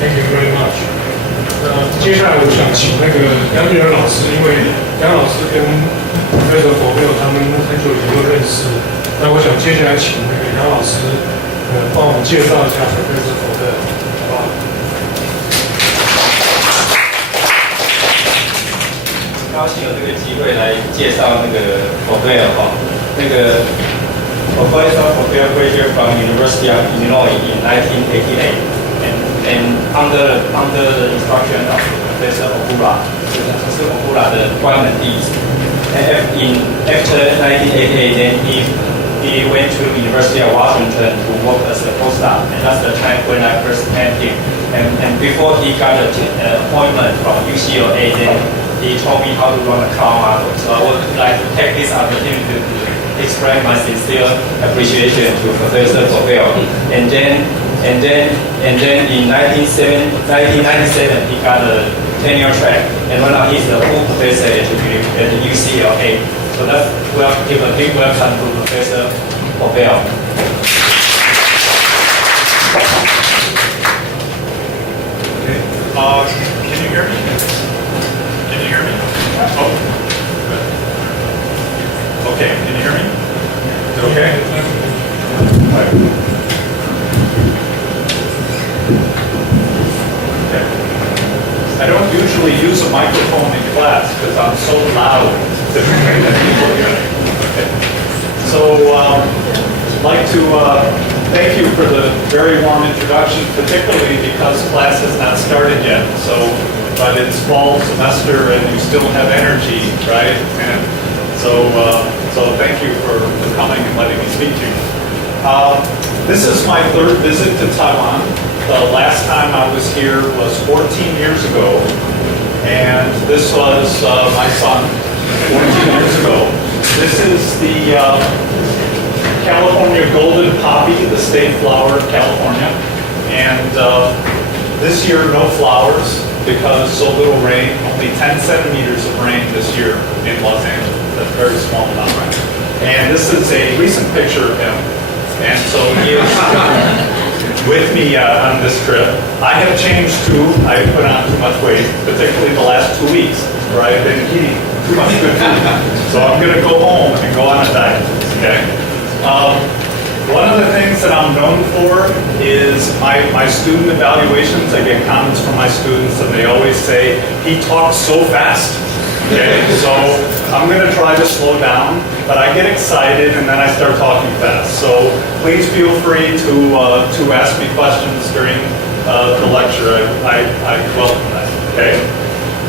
Thank you very much.接下来我想请那个杨俊仁老师，因为杨老师跟Professor Fovell他们很久以前就认识，那我想接下来请那个杨老师帮我们介绍一下Professor Fovell，好不好？高兴有这个机会来介绍那个 Fovell 哈，那个 Professor Fovell graduated from University of Illinois in 1988. And under the instruction of Professor Okura, 这是 Okura 的关门弟子。And after 1988, then he went to University of Washington to work as a postdoc, and that's the time when I first met him. And before he got an appointment from UCLA, then he told me how to run a cloud model. So I would like to take this opportunity to express my sincere appreciation to Professor Fovell. And then in 1997, he got a tenure track, and right now he's a full professor at UCLA. So we'll give a big welcome to Professor Fovell. Okay. Can you hear me? Can you hear me? Oh, good. Okay. Can you hear me? Is it okay? All right. I don't usually use a microphone in class because I'm so loud that people hear me. Okay. So I'd like to thank you for the very warm introduction, particularly because class has not started yet. But it's fall semester and you still have energy, right? And so thank you for coming and letting me speak to you. This is my third visit to Taiwan. The last time I was here was 14 years ago, and this was my son 14 years ago. This is the California golden poppy, the state flower of California. And this year, no flowers because so little rain, only 10 centimeters of rain this year in Los Angeles. That's a very small amount. And this is a recent picture of him. And so he is with me on this trip. I have changed too. I put on too much weight, particularly the last 2 weeks where I've been eating too much good food. So I'm going to go home and go on a diet. Okay. One of the things that I'm known for is my student evaluations. I get comments from my students, and they always say he talks so fast. Okay, so I'm going to try to slow down, but I get excited and then I start talking fast. So please feel free to ask me questions during the lecture. I welcome that. Okay.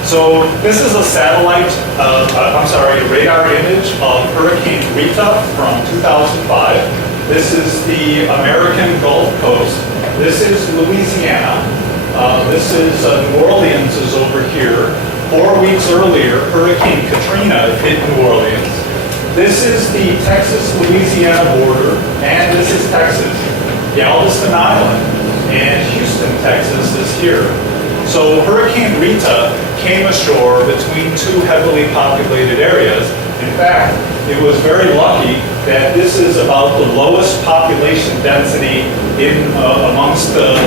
So this is a satellite, a radar image of Hurricane Rita from 2005. This is the American Gulf Coast. This is Louisiana. This is New Orleans is over here. 4 weeks earlier, Hurricane Katrina hit New Orleans. This is the Texas-Louisiana border, and this is Texas. Galveston Island and Houston, Texas is here. So Hurricane Rita came ashore between two heavily populated areas. In fact, it was very lucky that this is about the lowest population density amongst the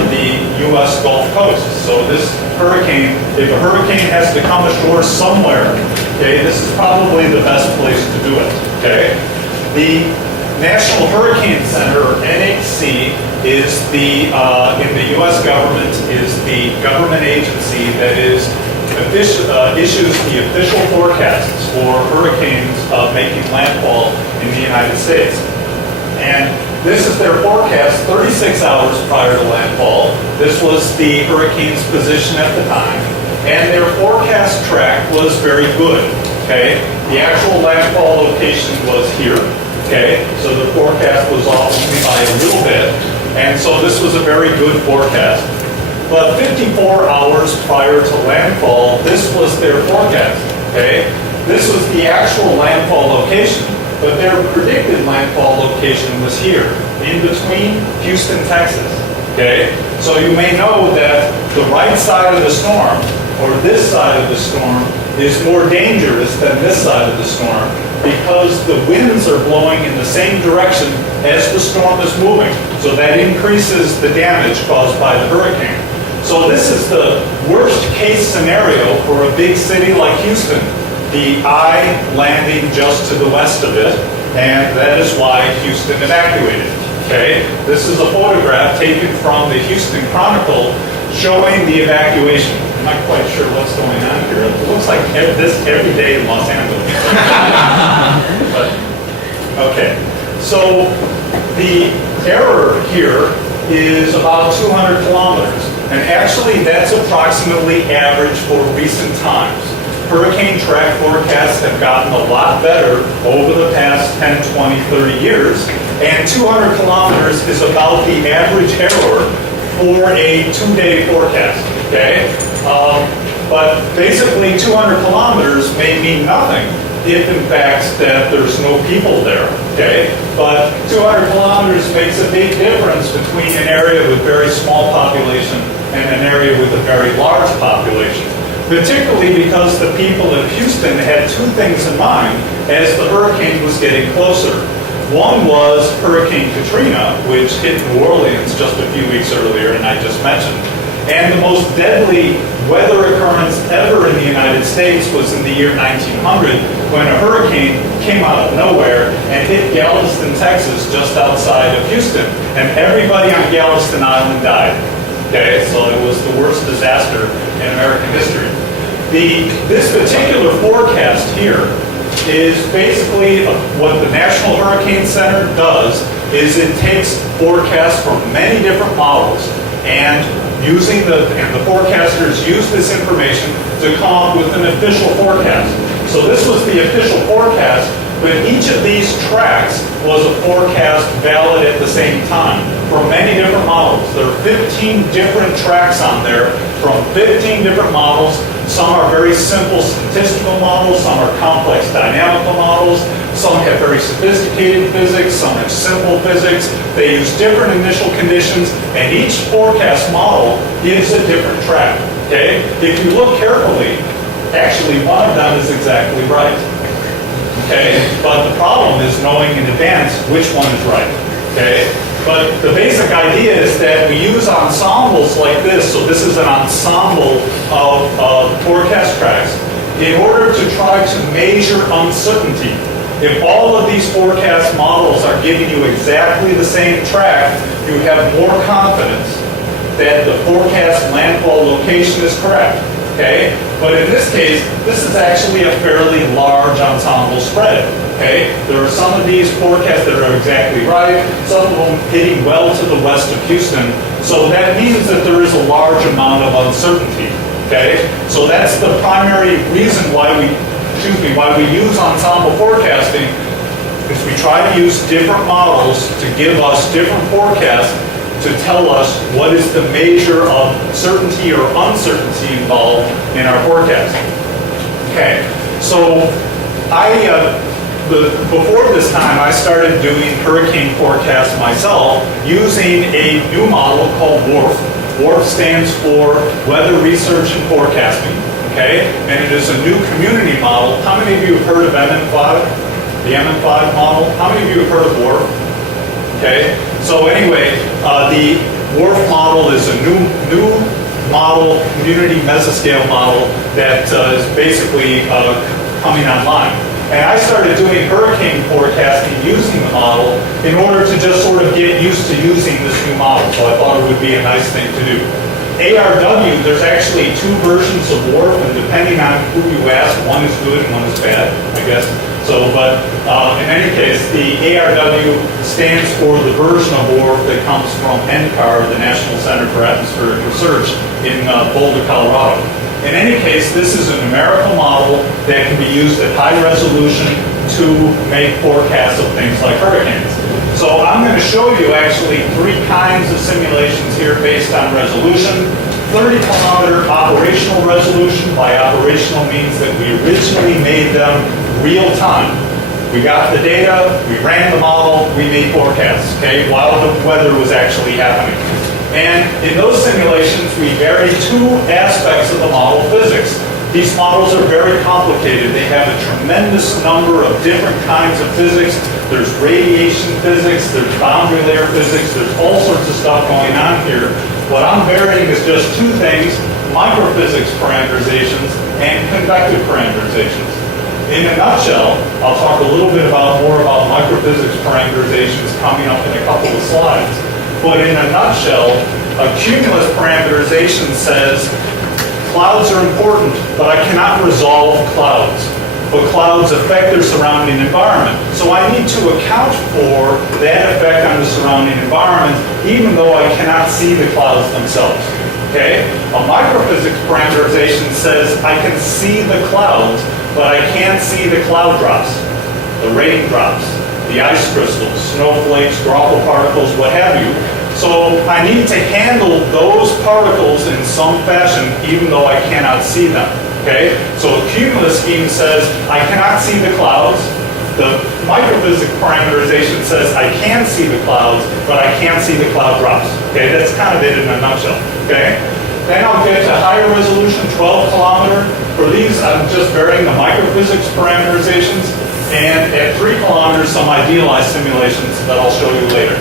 U.S. Gulf Coast. So this hurricane, if a hurricane has to come ashore somewhere, okay, this is probably the best place to do it. Okay, the National Hurricane Center, or NHC, is in the U.S. government is the government agency that issues the official forecasts for hurricanes making landfall in the United States. And this is their forecast 36 hours prior to landfall. This was the hurricane's position at the time. And their forecast track was very good. Okay, the actual landfall location was here. Okay, so the forecast was off only by a little bit. And so this was a very good forecast. But 54 hours prior to landfall, this was their forecast. Okay, this was the actual landfall location, but their predicted landfall location was here, in between Houston, Texas. Okay, so you may know that the right side of the storm, or this side of the storm, is more dangerous than this side of the storm because the winds are blowing in the same direction as the storm is moving. So that increases the damage caused by the hurricane. So So this is the worst case scenario for a big city like Houston. The eye landing just to the west of it, and that is why Houston evacuated. Okay, this is a photograph taken from the Houston Chronicle showing the evacuation. I'm not quite sure what's going on here. It looks like this every day in Los Angeles. But, okay, so the error here is about 200 kilometers, and actually that's approximately average for recent times. Hurricane track forecasts have gotten a lot better over the past 10, 20, 30 years, and 200 kilometers is about the average error for a 2-day forecast, okay? But basically 200 kilometers may mean nothing if in fact that there's no people there, okay? But 200 kilometers makes a big difference between an area with very small population and an area with a very large population. Particularly because the people of Houston had two things in mind as the hurricane was getting closer. One was Hurricane Katrina, which hit New Orleans just a few weeks earlier, and I just mentioned. And the most deadly weather occurrence ever in the United States was in the year 1900, when a hurricane came out of nowhere and hit Galveston, Texas, just outside of Houston. And everybody on Galveston Island died. Okay, so it was the worst disaster in American history. This particular forecast here is basically what the National Hurricane Center does is it takes forecasts from many different models and the forecasters use this information to come up with an official forecast. So this was the official forecast, but each of these tracks was a forecast valid at the same time from many different models. There are 15 different tracks on there from 15 different models. Some are very simple statistical models, some are complex dynamical models, some have very sophisticated physics, some have simple physics. They use different initial conditions, and each forecast model gives a different track. Okay? If you look carefully, actually one of them is exactly right. Okay? But the problem is knowing in advance which one is right. Okay? But the basic idea is that we use ensembles like this, so this is an ensemble of forecast tracks, in order to try to measure uncertainty. If all of these forecast models are giving you exactly the same track, you have more confidence that the forecast landfall location is correct. Okay? But in this case, this is actually a fairly large ensemble spread. Okay? There are some of these forecasts that are exactly right, some of them hitting well to the west of Houston. So that means that there is a large amount of uncertainty. Okay? So that's the primary reason why we use ensemble forecasting, is we try to use different models to give us different forecasts to tell us what is the measure of certainty or uncertainty involved in our forecast. Okay, so before this time, I started doing hurricane forecasts myself using a new model called WRF. WRF stands for Weather Research and Forecasting. Okay, and it is a new community model. How many of you have heard of MM5? The MM5 model? How many of you have heard of WRF? Okay, so anyway, the WRF model is a new model, community mesoscale model that is basically coming online. And I started doing hurricane forecasting using the model in order to just sort of get used to using this new model. So I thought it would be a nice thing to do. ARW, there's actually two versions of WRF, and depending on who you ask, one is good and one is bad, I guess. So, but in any case, the ARW stands for the version of WRF that comes from NCAR, the National Center for Atmospheric Research in Boulder, Colorado. In any case, this is a numerical model that can be used at high resolution to make forecasts of things like hurricanes. So I'm going to show you actually three kinds of simulations here based on resolution. 30-kilometer operational resolution. By operational means that we originally made them real time. We got the data, we ran the model, we made forecasts, okay, while the weather was actually happening. And in those simulations, we vary two aspects of the model physics. These models are very complicated. They have a tremendous number of different kinds of physics. There's radiation physics, there's boundary layer physics, there's all sorts of stuff going on here What I'm varying is just two things: microphysics parameterizations and convective parameterizations. In a nutshell, I'll talk a little bit more about microphysics parameterizations coming up in a couple of slides. But in a nutshell, a cumulus parameterization says clouds are important, but I cannot resolve clouds. But clouds affect their surrounding environment. So I need to account for that effect on the surrounding environment, even though I cannot see the clouds themselves. Okay? A microphysics parameterization says I can see the clouds, but I can't see the cloud drops, the raindrops, the ice crystals, snowflakes, droplet particles, what have you. So I need to handle those particles in some fashion, even though I cannot see them. Okay? So a cumulus scheme says I cannot see the clouds. The microphysics parameterization says I can see the clouds, but I can't see the cloud drops. Okay? That's kind of it in a nutshell. Okay? Then I'll get to higher resolution, 12 kilometer. For these, I'm just varying the microphysics parameterizations, and at 3 kilometers, some idealized simulations that I'll show you later.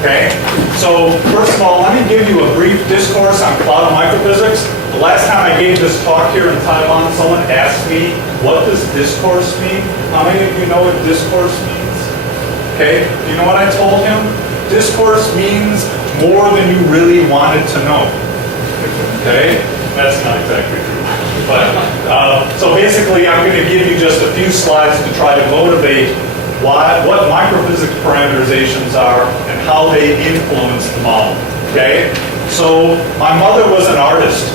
Okay? So first of all, let me give you a brief discourse on cloud microphysics. The last time I gave this talk here in Taiwan, someone asked me, what does discourse mean? How many of you know what discourse means? Okay? Do you know what I told him? Discourse means more than you really wanted to know. Okay? That's not exactly true. But, so basically, I'm going to give you just a few slides to try to motivate what microphysics parameterizations are and how they influence the model. Okay? So my mother was an artist.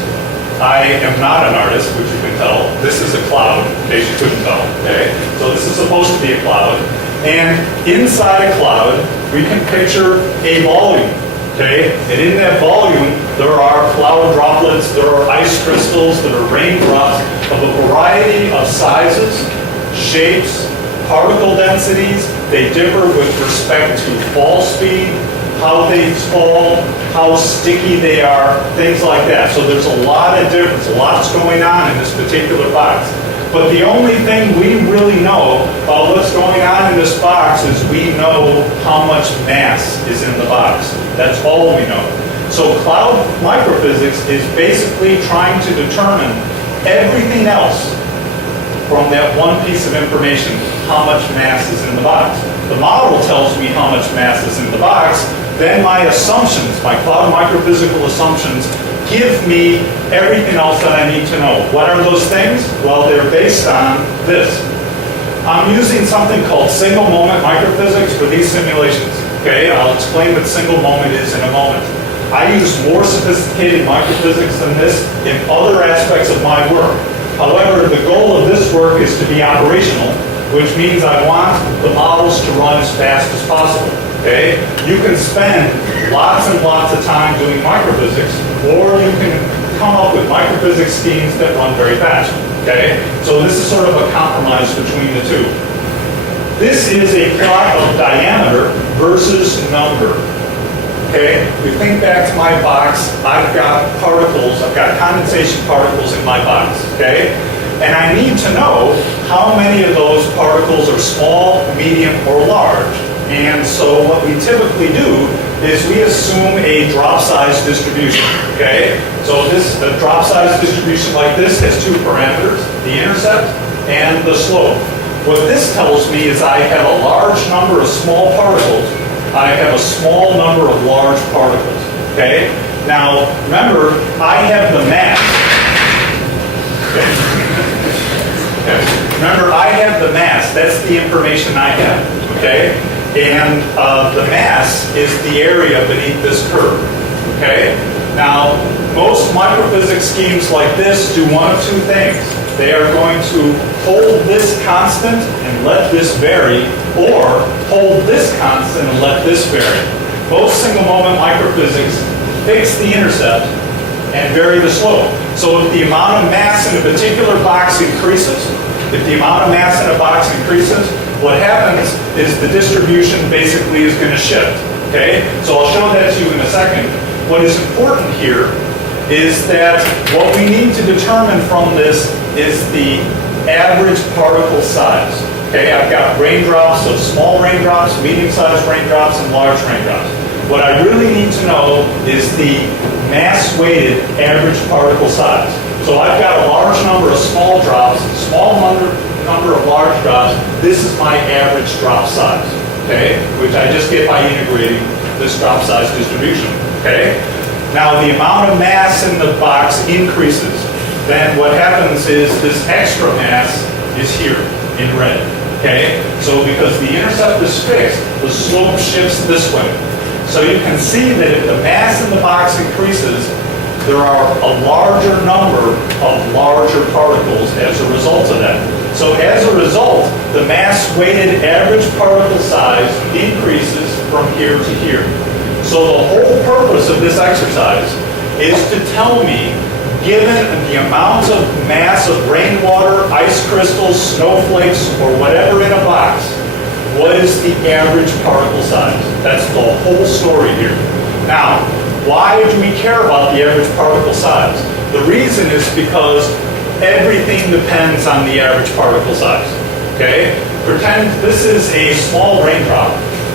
I am not an artist, which you can tell. This is a cloud, in case you couldn't tell. Okay? So this is supposed to be a cloud. And inside a cloud, we can picture a volume. Okay? And in that volume, there are cloud droplets, there are ice crystals, there are raindrops of a variety of sizes, shapes, particle densities. They differ with respect to fall speed, how they fall, how sticky they are, things like that. So there's a lot of difference, lots going on in this particular box. But the only thing we really know about what's going on in this box is we know how much mass is in the box. That's all we know. So cloud microphysics is basically trying to determine everything else from that one piece of information, how much mass is in the box. The model tells me how much mass is in the box. Then my assumptions, my cloud microphysical assumptions, give me everything else that I need to know. What are those things? Well, they're based on this. I'm using something called single moment microphysics for these simulations. Okay, I'll explain what single moment is in a moment. I use more sophisticated microphysics than this in other aspects of my work. However, the goal of this work is to be operational, which means I want the models to run as fast as possible. Okay? You can spend lots and lots of time doing microphysics, or you can come up with microphysics schemes that run very fast. Okay? So this is sort of a compromise between the two. This is a plot of diameter versus number. Okay? If we think back to my box, I've got particles, I've got condensation particles in my box. Okay? And I need to know how many of those particles are small, medium, or large. And so what we typically do is we assume a drop size distribution. Okay? So a drop size distribution like this has two parameters, the intercept and the slope. What this tells me is I have a large number of small particles. I have a small number of large particles. Okay? Now, remember, I have the mass. Okay. Remember, I have the mass. That's the information I have. Okay? And the mass is the area beneath this curve. Okay? Now, most microphysics schemes like this do one of two things. They are going to hold this constant and let this vary, or hold this constant and let this vary. Most single moment microphysics fix the intercept and vary the slope. So if the amount of mass in a particular box increases, if the amount of mass in a box increases, what happens is the distribution basically is going to shift. Okay? So I'll show that to you in a second. What is important here is that what we need to determine from this is the average particle size. Okay? I've got raindrops, so small raindrops, medium-sized raindrops, and large raindrops. What I really need to know is the mass-weighted average particle size. So I've got a large number of small drops, small number of large drops. This is my average drop size, okay? Which I just get by integrating this drop size distribution, okay? Now the amount of mass in the box increases. Then what happens is this extra mass is here in red, okay? So because the intercept is fixed, the slope shifts this way. So you can see that if the mass in the box increases, there are a larger number of larger particles as a result of that. So as a result, the mass-weighted average particle size increases from here to here. So the whole purpose of this exercise is to tell me, given the amount of mass of rainwater, ice crystals, snowflakes, or whatever in a box, what is the average particle size? That's the whole story here. Now, why do we care about the average particle size? The reason is because everything depends on the average particle size, okay? Pretend this is a small raindrop,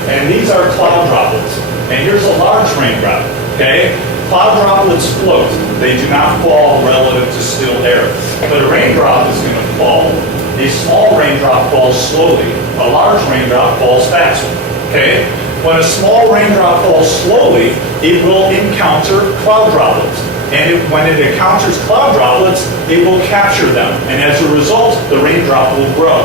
and these are cloud droplets, and here's a large raindrop, okay? Cloud droplets float. They do not fall relative to still air. But a raindrop is going to fall. A small raindrop falls slowly. A large raindrop falls faster, okay? When a small raindrop falls slowly, it will encounter cloud droplets. And when it encounters cloud droplets, it will capture them. And as a result, the raindrop will grow,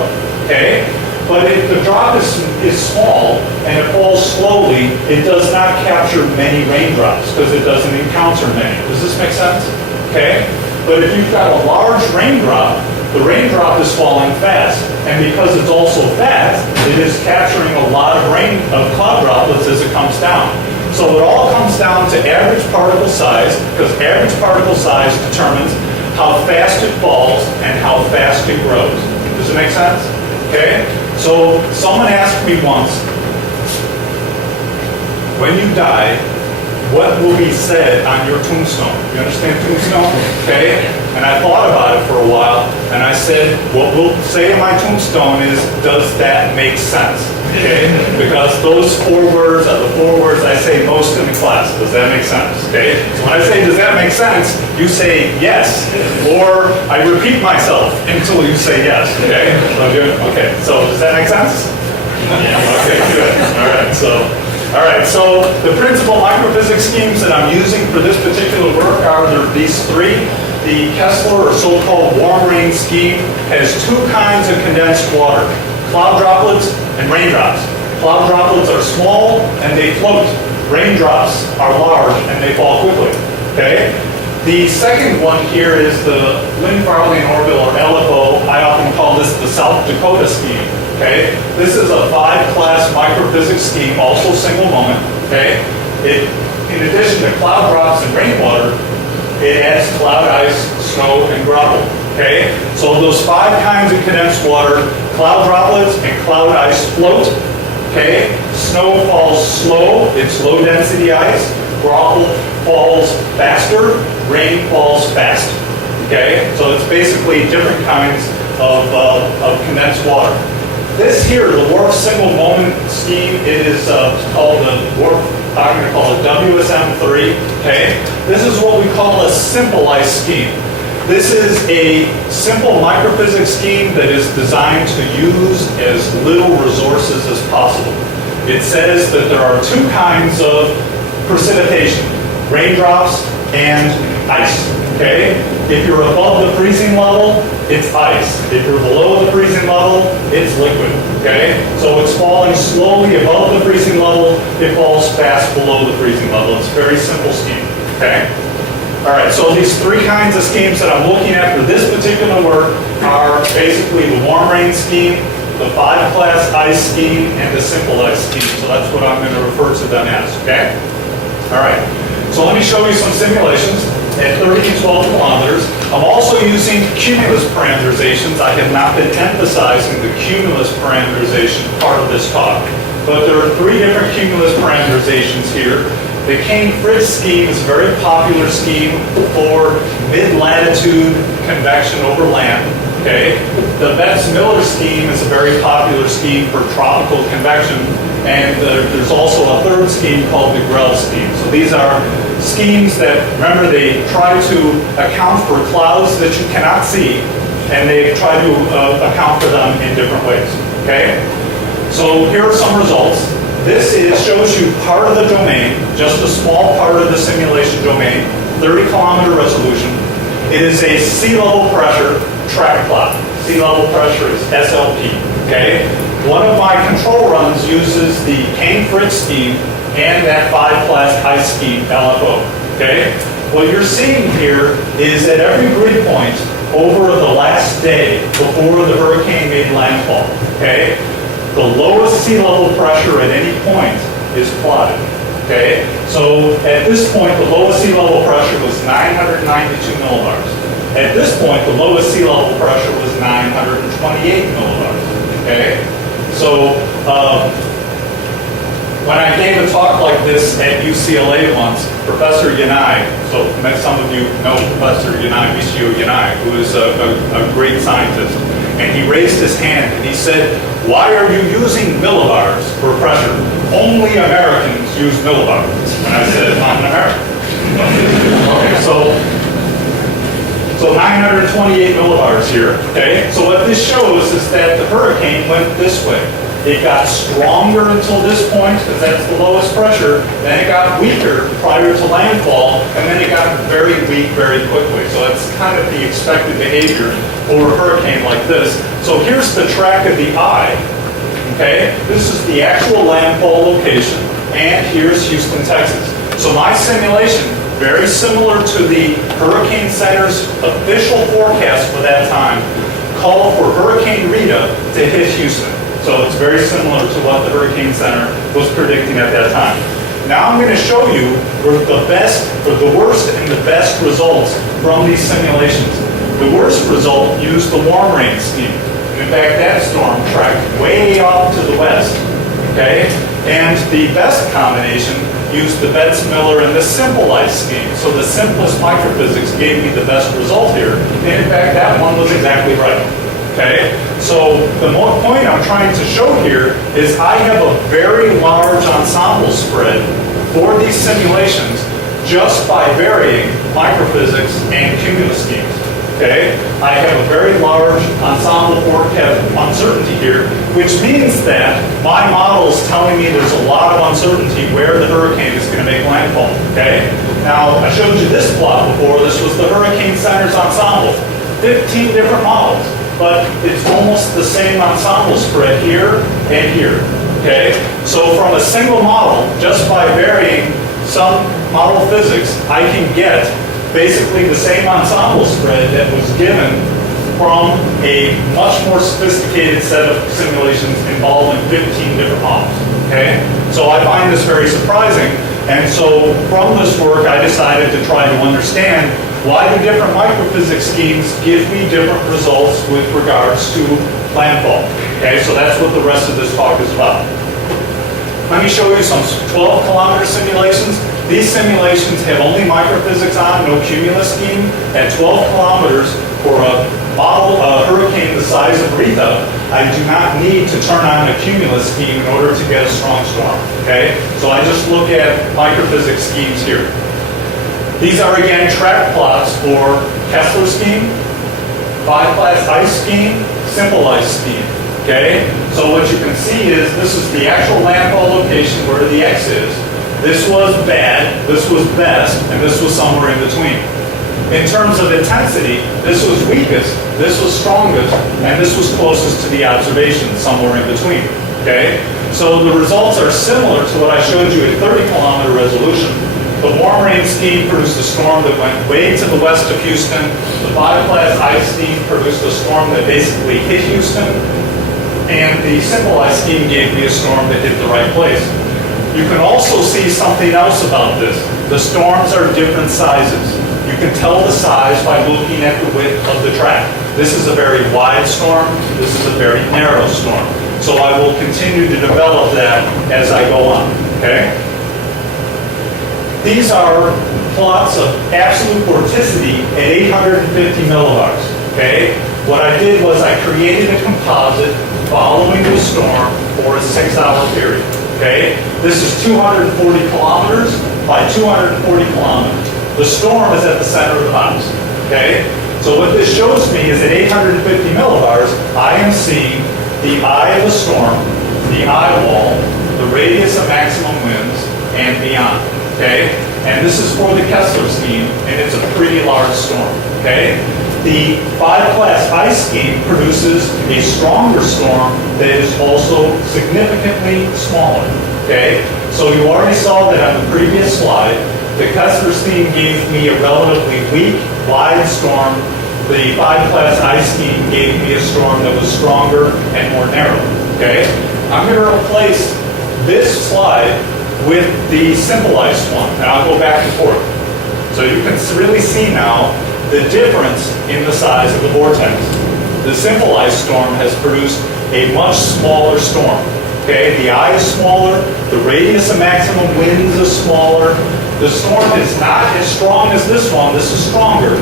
okay? But if the drop is small and it falls slowly, it does not capture many raindrops because it doesn't encounter many. Does this make sense? Okay? But if you've got a large raindrop, the raindrop is falling fast. And because it's also fast, it is capturing a lot of cloud droplets as it comes down. So it all comes down to average particle size, because average particle size determines how fast it falls and how fast it grows. Does it make sense? Okay? So someone asked me once, when you die, what will be said on your tombstone? You understand tombstone? Okay? And I thought about it for a while, and I said, what we'll say in my tombstone is, does that make sense? Okay? Because those 4 words are the 4 words I say most in the class. Does that make sense? Okay? So when I say, does that make sense? You say yes, or I repeat myself until you say yes. Okay? Okay. So does that make sense? Okay, good. All right, so the principal microphysics schemes that I'm using for this particular work are these 3. The Kessler, or so-called warm rain scheme, has 2 kinds of condensed water: cloud droplets and raindrops. Cloud droplets are small and they float. Raindrops are large and they fall quickly. Okay? The second one here is the Lynn-Farley orbital, or LFO. I often call this the South Dakota scheme. Okay? This is a 5-class microphysics scheme, also single moment. Okay? In addition to cloud drops and rainwater, it adds cloud ice, snow, and gravel. Okay? So those 5 kinds of condensed water, cloud droplets and cloud ice float. Okay? Snow falls slow, it's low density ice. Gravel falls faster, rain falls fast. Okay? So it's basically different kinds of condensed water. This here, the Warp single moment scheme, it is called the Warp, I'm going to call it WSM3. Okay? This is what we call a simple ice scheme. This is a simple microphysics scheme that is designed to use as little resources as possible. It says that there are 2 kinds of precipitation: raindrops and ice. Okay? If you're above the freezing level, it's ice. If you're below the freezing level, it's liquid. Okay? So it's falling slowly above the freezing level, it falls fast below the freezing level. It's a very simple scheme. Okay? All right, so these 3 kinds of schemes that I'm looking at for this particular work are basically the warm rain scheme, the 5-class ice scheme, and the simple ice scheme. So that's what I'm going to refer to them as, okay? All right, so let me show you some simulations at 30 and 12 kilometers. I'm also using cumulus parameterizations. I have not been emphasizing the cumulus parameterization part of this talk, but there are 3 different cumulus parameterizations here. The Kane-Fritz scheme is a very popular scheme for mid-latitude convection over land. Okay, the Betz-Miller scheme is a very popular scheme for tropical convection, and there's also a third scheme called the Grell scheme. So these are schemes that, remember, they try to account for clouds that you cannot see, and they try to account for them in different ways. Okay, so here are some results. This shows you part of the domain, just a small part of the simulation domain, 30-kilometer resolution. It is a sea level pressure track plot. Sea level pressure is SLP. Okay. One of my control runs uses the Kane-Fritz scheme and that 5-class ice scheme LFO. Okay. What you're seeing here is at every grid point over the last day before the hurricane made landfall. Okay. The lowest sea level pressure at any point is plotted. Okay, so at this point, the lowest sea level pressure was 992 millibars. At this point, the lowest sea level pressure was 928 millibars. Okay, so when I gave a talk like this at UCLA once, Professor Yanai, so some of you know Professor Yanai, Michio Yanai, who is a great scientist, and he raised his hand and he said, "Why are you using millibars for pressure? Only Americans use millibars." And I said, "I'm an American." Okay, so 928 millibars here. Okay, so what this shows is that the hurricane went this way. It got stronger until this point, because that's the lowest pressure. Then it got weaker prior to landfall, and then it got very weak very quickly. So that's kind of the expected behavior for a hurricane like this. So here's the track of the eye. Okay, this is the actual landfall location, and here's Houston, Texas. So my simulation, very similar to the Hurricane Center's official forecast for that time, called for Hurricane Rita to hit Houston. So it's very similar to what the Hurricane Center was predicting at that time. Now I'm going to show you the worst and the best results from these simulations. The worst result used the warm rain scheme. In fact, that storm tracked way off to the west. Okay? And the best combination used the Betz-Miller and the simple ice scheme. So the simplest microphysics gave me the best result here. And in fact, that one was exactly right. Okay? So the point I'm trying to show here is I have a very large ensemble spread for these simulations just by varying microphysics and cumulus schemes. Okay? I have a very large ensemble forecast uncertainty here, which means that my model is telling me there's a lot of uncertainty where the hurricane is going to make landfall. Okay? Now, I showed you this plot before. This was the Hurricane Center's ensemble. 15 different models, but it's almost the same ensemble spread here and here. Okay? So from a single model, just by varying some model physics, I can get basically the same ensemble spread that was given from a much more sophisticated set of simulations involving 15 different models. Okay? So I find this very surprising, and so from this work I decided to try to understand why do different microphysics schemes give me different results with regards to landfall. Okay, so that's what the rest of this talk is about. Let me show you some 12-kilometer simulations. These simulations have only microphysics on, no cumulus scheme. At 12 kilometers for a model, a hurricane the size of Rita, I do not need to turn on a cumulus scheme in order to get a strong storm. Okay, so I just look at microphysics schemes here. These are again track plots for Kessler scheme, 5-class ice scheme, simple ice scheme. Okay, so what you can see is this is the actual landfall location where the X is. This was bad, this was best, and this was somewhere in between. In terms of intensity, this was weakest, this was strongest, and this was closest to the observation, somewhere in between. Okay, so the results are similar to what I showed you at 30-kilometer resolution. The warm rain scheme produced a storm that went way to the west of Houston. The 5-class ice scheme produced a storm that basically hit Houston. And the simple ice scheme gave me a storm that hit the right place. You can also see something else about this. The storms are different sizes. You can tell the size by looking at the width of the track. This is a very wide storm. This is a very narrow storm. So I will continue to develop that as I go on. Okay? These are plots of absolute vorticity at 850 millibars. Okay? What I did was I created a composite following the storm for a 6-hour period. Okay? This is 240 kilometers by 240 kilometers. The storm is at the center of the mouse. Okay? So what this shows me is at 850 millibars, I am seeing the eye of the storm, the eye wall, the radius of maximum winds, and beyond. Okay? And this is for the Kessler scheme, and it's a pretty large storm. Okay? The 5-class ice scheme produces a stronger storm that is also significantly smaller. Okay? So you already saw that on the previous slide. The Kessler scheme gave me a relatively weak, wide storm. The 5-class ice scheme gave me a storm that was stronger and more narrow. Okay? I'm going to replace this slide with the simple ice one, and I'll go back and forth. So you can really see now the difference in the size of the vortex. The simple ice storm has produced a much smaller storm. Okay, the eye is smaller, the radius of maximum winds is smaller. The storm is not as strong as this one. This is stronger.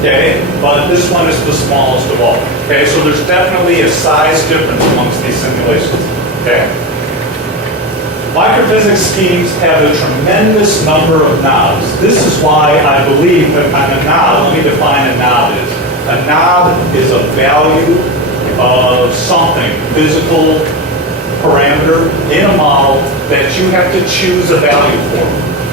Okay, but this one is the smallest of all. Okay, so there's definitely a size difference amongst these simulations. Okay. Microphysics schemes have a tremendous number of knobs. This is why I believe that on a knob, let me define a knob is. A knob is a value of something, physical parameter in a model that you have to choose a value for.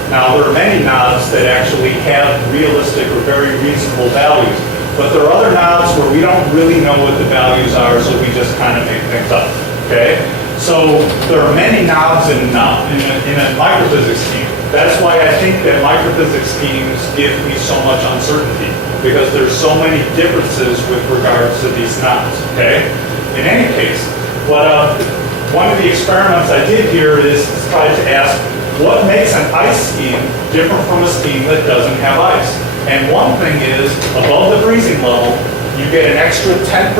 Now, there are many knobs that actually have realistic or very reasonable values, but there are other knobs where we don't really know what the values are, so we just kind of make things up. Okay? So there are many knobs in a microphysics scheme. That's why I think that microphysics schemes give me so much uncertainty, because there's so many differences with regards to these knobs. Okay? In any case, one of the experiments I did here is try to ask what makes an ice scheme different from a scheme that doesn't have ice. And one thing is, above the freezing level, you get an extra 10%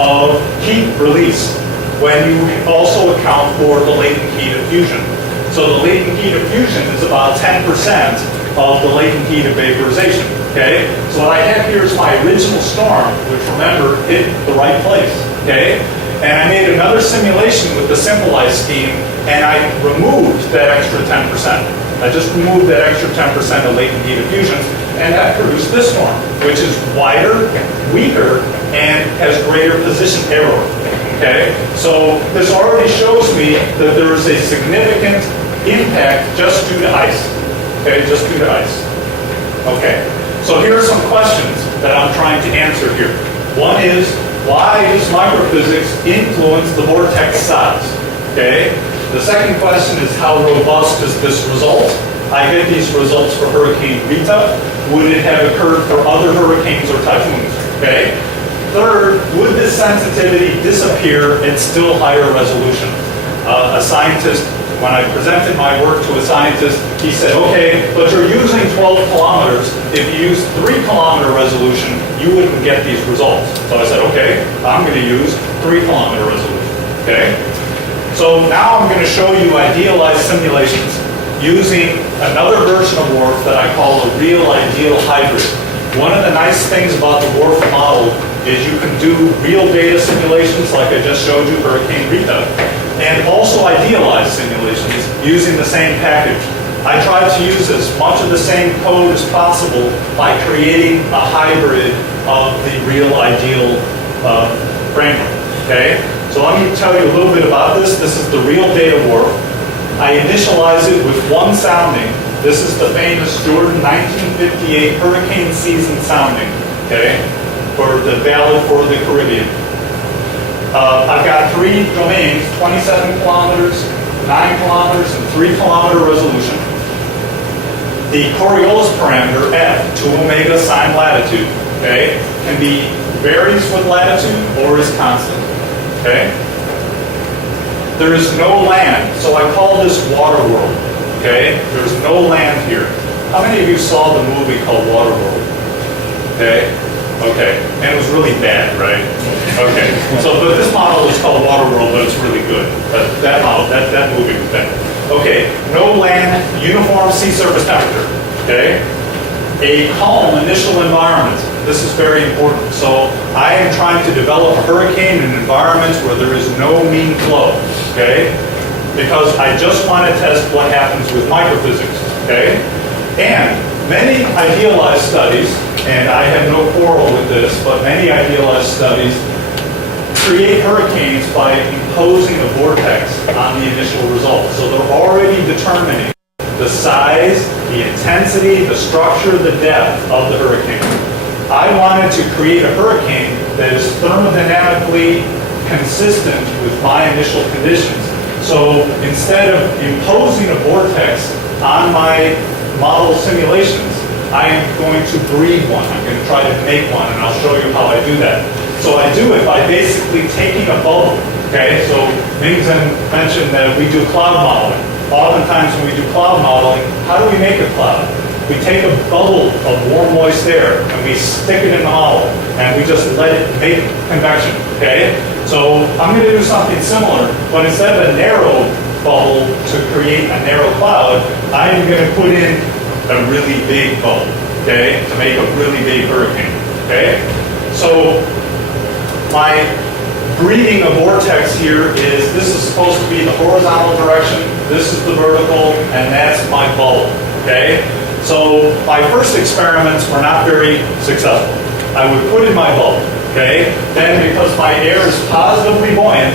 of heat release when you also account for the latent heat of fusion. So the latent heat of fusion is about 10% of the latent heat of vaporization. Okay? So what I have here is my original storm, which remember hit the right place. Okay? And I made another simulation with the simple ice scheme, and I removed that extra 10%. I just removed that extra 10% of latent heat of fusion, and that produced this storm, which is wider, weaker, and has greater position error. Okay, so this already shows me that there is a significant impact just due to ice. Okay, just due to ice. Okay, so here are some questions that I'm trying to answer here. One is, why does microphysics influence the vortex size? Okay, the second question is, how robust is this result? I get these results for Hurricane Rita. Would it have occurred for other hurricanes or typhoons? Okay. Third, would this sensitivity disappear at still higher resolution? A scientist, when I presented my work to a scientist, he said, okay, but you're using 12 kilometers. If you use 3-kilometer resolution, you wouldn't get these results. So I said, okay, I'm going to use 3-kilometer resolution. Okay? So now I'm going to show you idealized simulations using another version of WRF that I call a real ideal hybrid. One of the nice things about the WRF model is you can do real data simulations like I just showed you, Hurricane Rita, and also idealized simulations using the same package. I tried to use as much of the same code as possible by creating a hybrid of the real ideal framework. Okay? So let me tell you a little bit about this. This is the real data WRF. I initialize it with one sounding. This is the famous Jordan 1958 hurricane season sounding. Okay? For the valid for the Caribbean. I've got 3 domains, 27 kilometers, 9 kilometers, and 3-kilometer resolution. The Coriolis parameter, F, 2 omega sine latitude, okay, can be varies with latitude or is constant, okay? There is no land, so I call this Waterworld, okay? There's no land here. How many of you saw the movie called Waterworld? Okay? Okay, and it was really bad, right? Okay, so but this model is called Waterworld, but it's really good. That model, that movie was bad. Okay, no land, uniform sea surface temperature. Okay, a calm initial environment. This is very important. So I am trying to develop a hurricane in environments where there is no mean flow, okay? Because I just want to test what happens with microphysics, okay? And many idealized studies, and I have no quarrel with this, but many idealized studies create hurricanes by imposing a vortex on the initial results. So they're already determining the size, the intensity, the structure, the depth of the hurricane. I wanted to create a hurricane that is thermodynamically consistent with my initial conditions. So instead of imposing a vortex on my model simulations, I am going to breed one. I'm going to try to make one, and I'll show you how I do that. So I do it by basically taking a bubble, okay? So Mingzen mentioned that we do cloud modeling. Oftentimes when we do cloud modeling, how do we make a cloud? We take a bubble of warm, moist air, and we stick it in the model, and we just let it make convection, okay? So I'm going to do something similar, but instead of a narrow bubble to create a narrow cloud, I'm going to put in a really big bubble, okay, to make a really big hurricane, okay? So my breeding a vortex here is, this is supposed to be the horizontal direction, this is the vertical, and that's my bubble, okay? So my first experiments were not very successful. I would put in my bubble, okay? Then because my air is positively buoyant,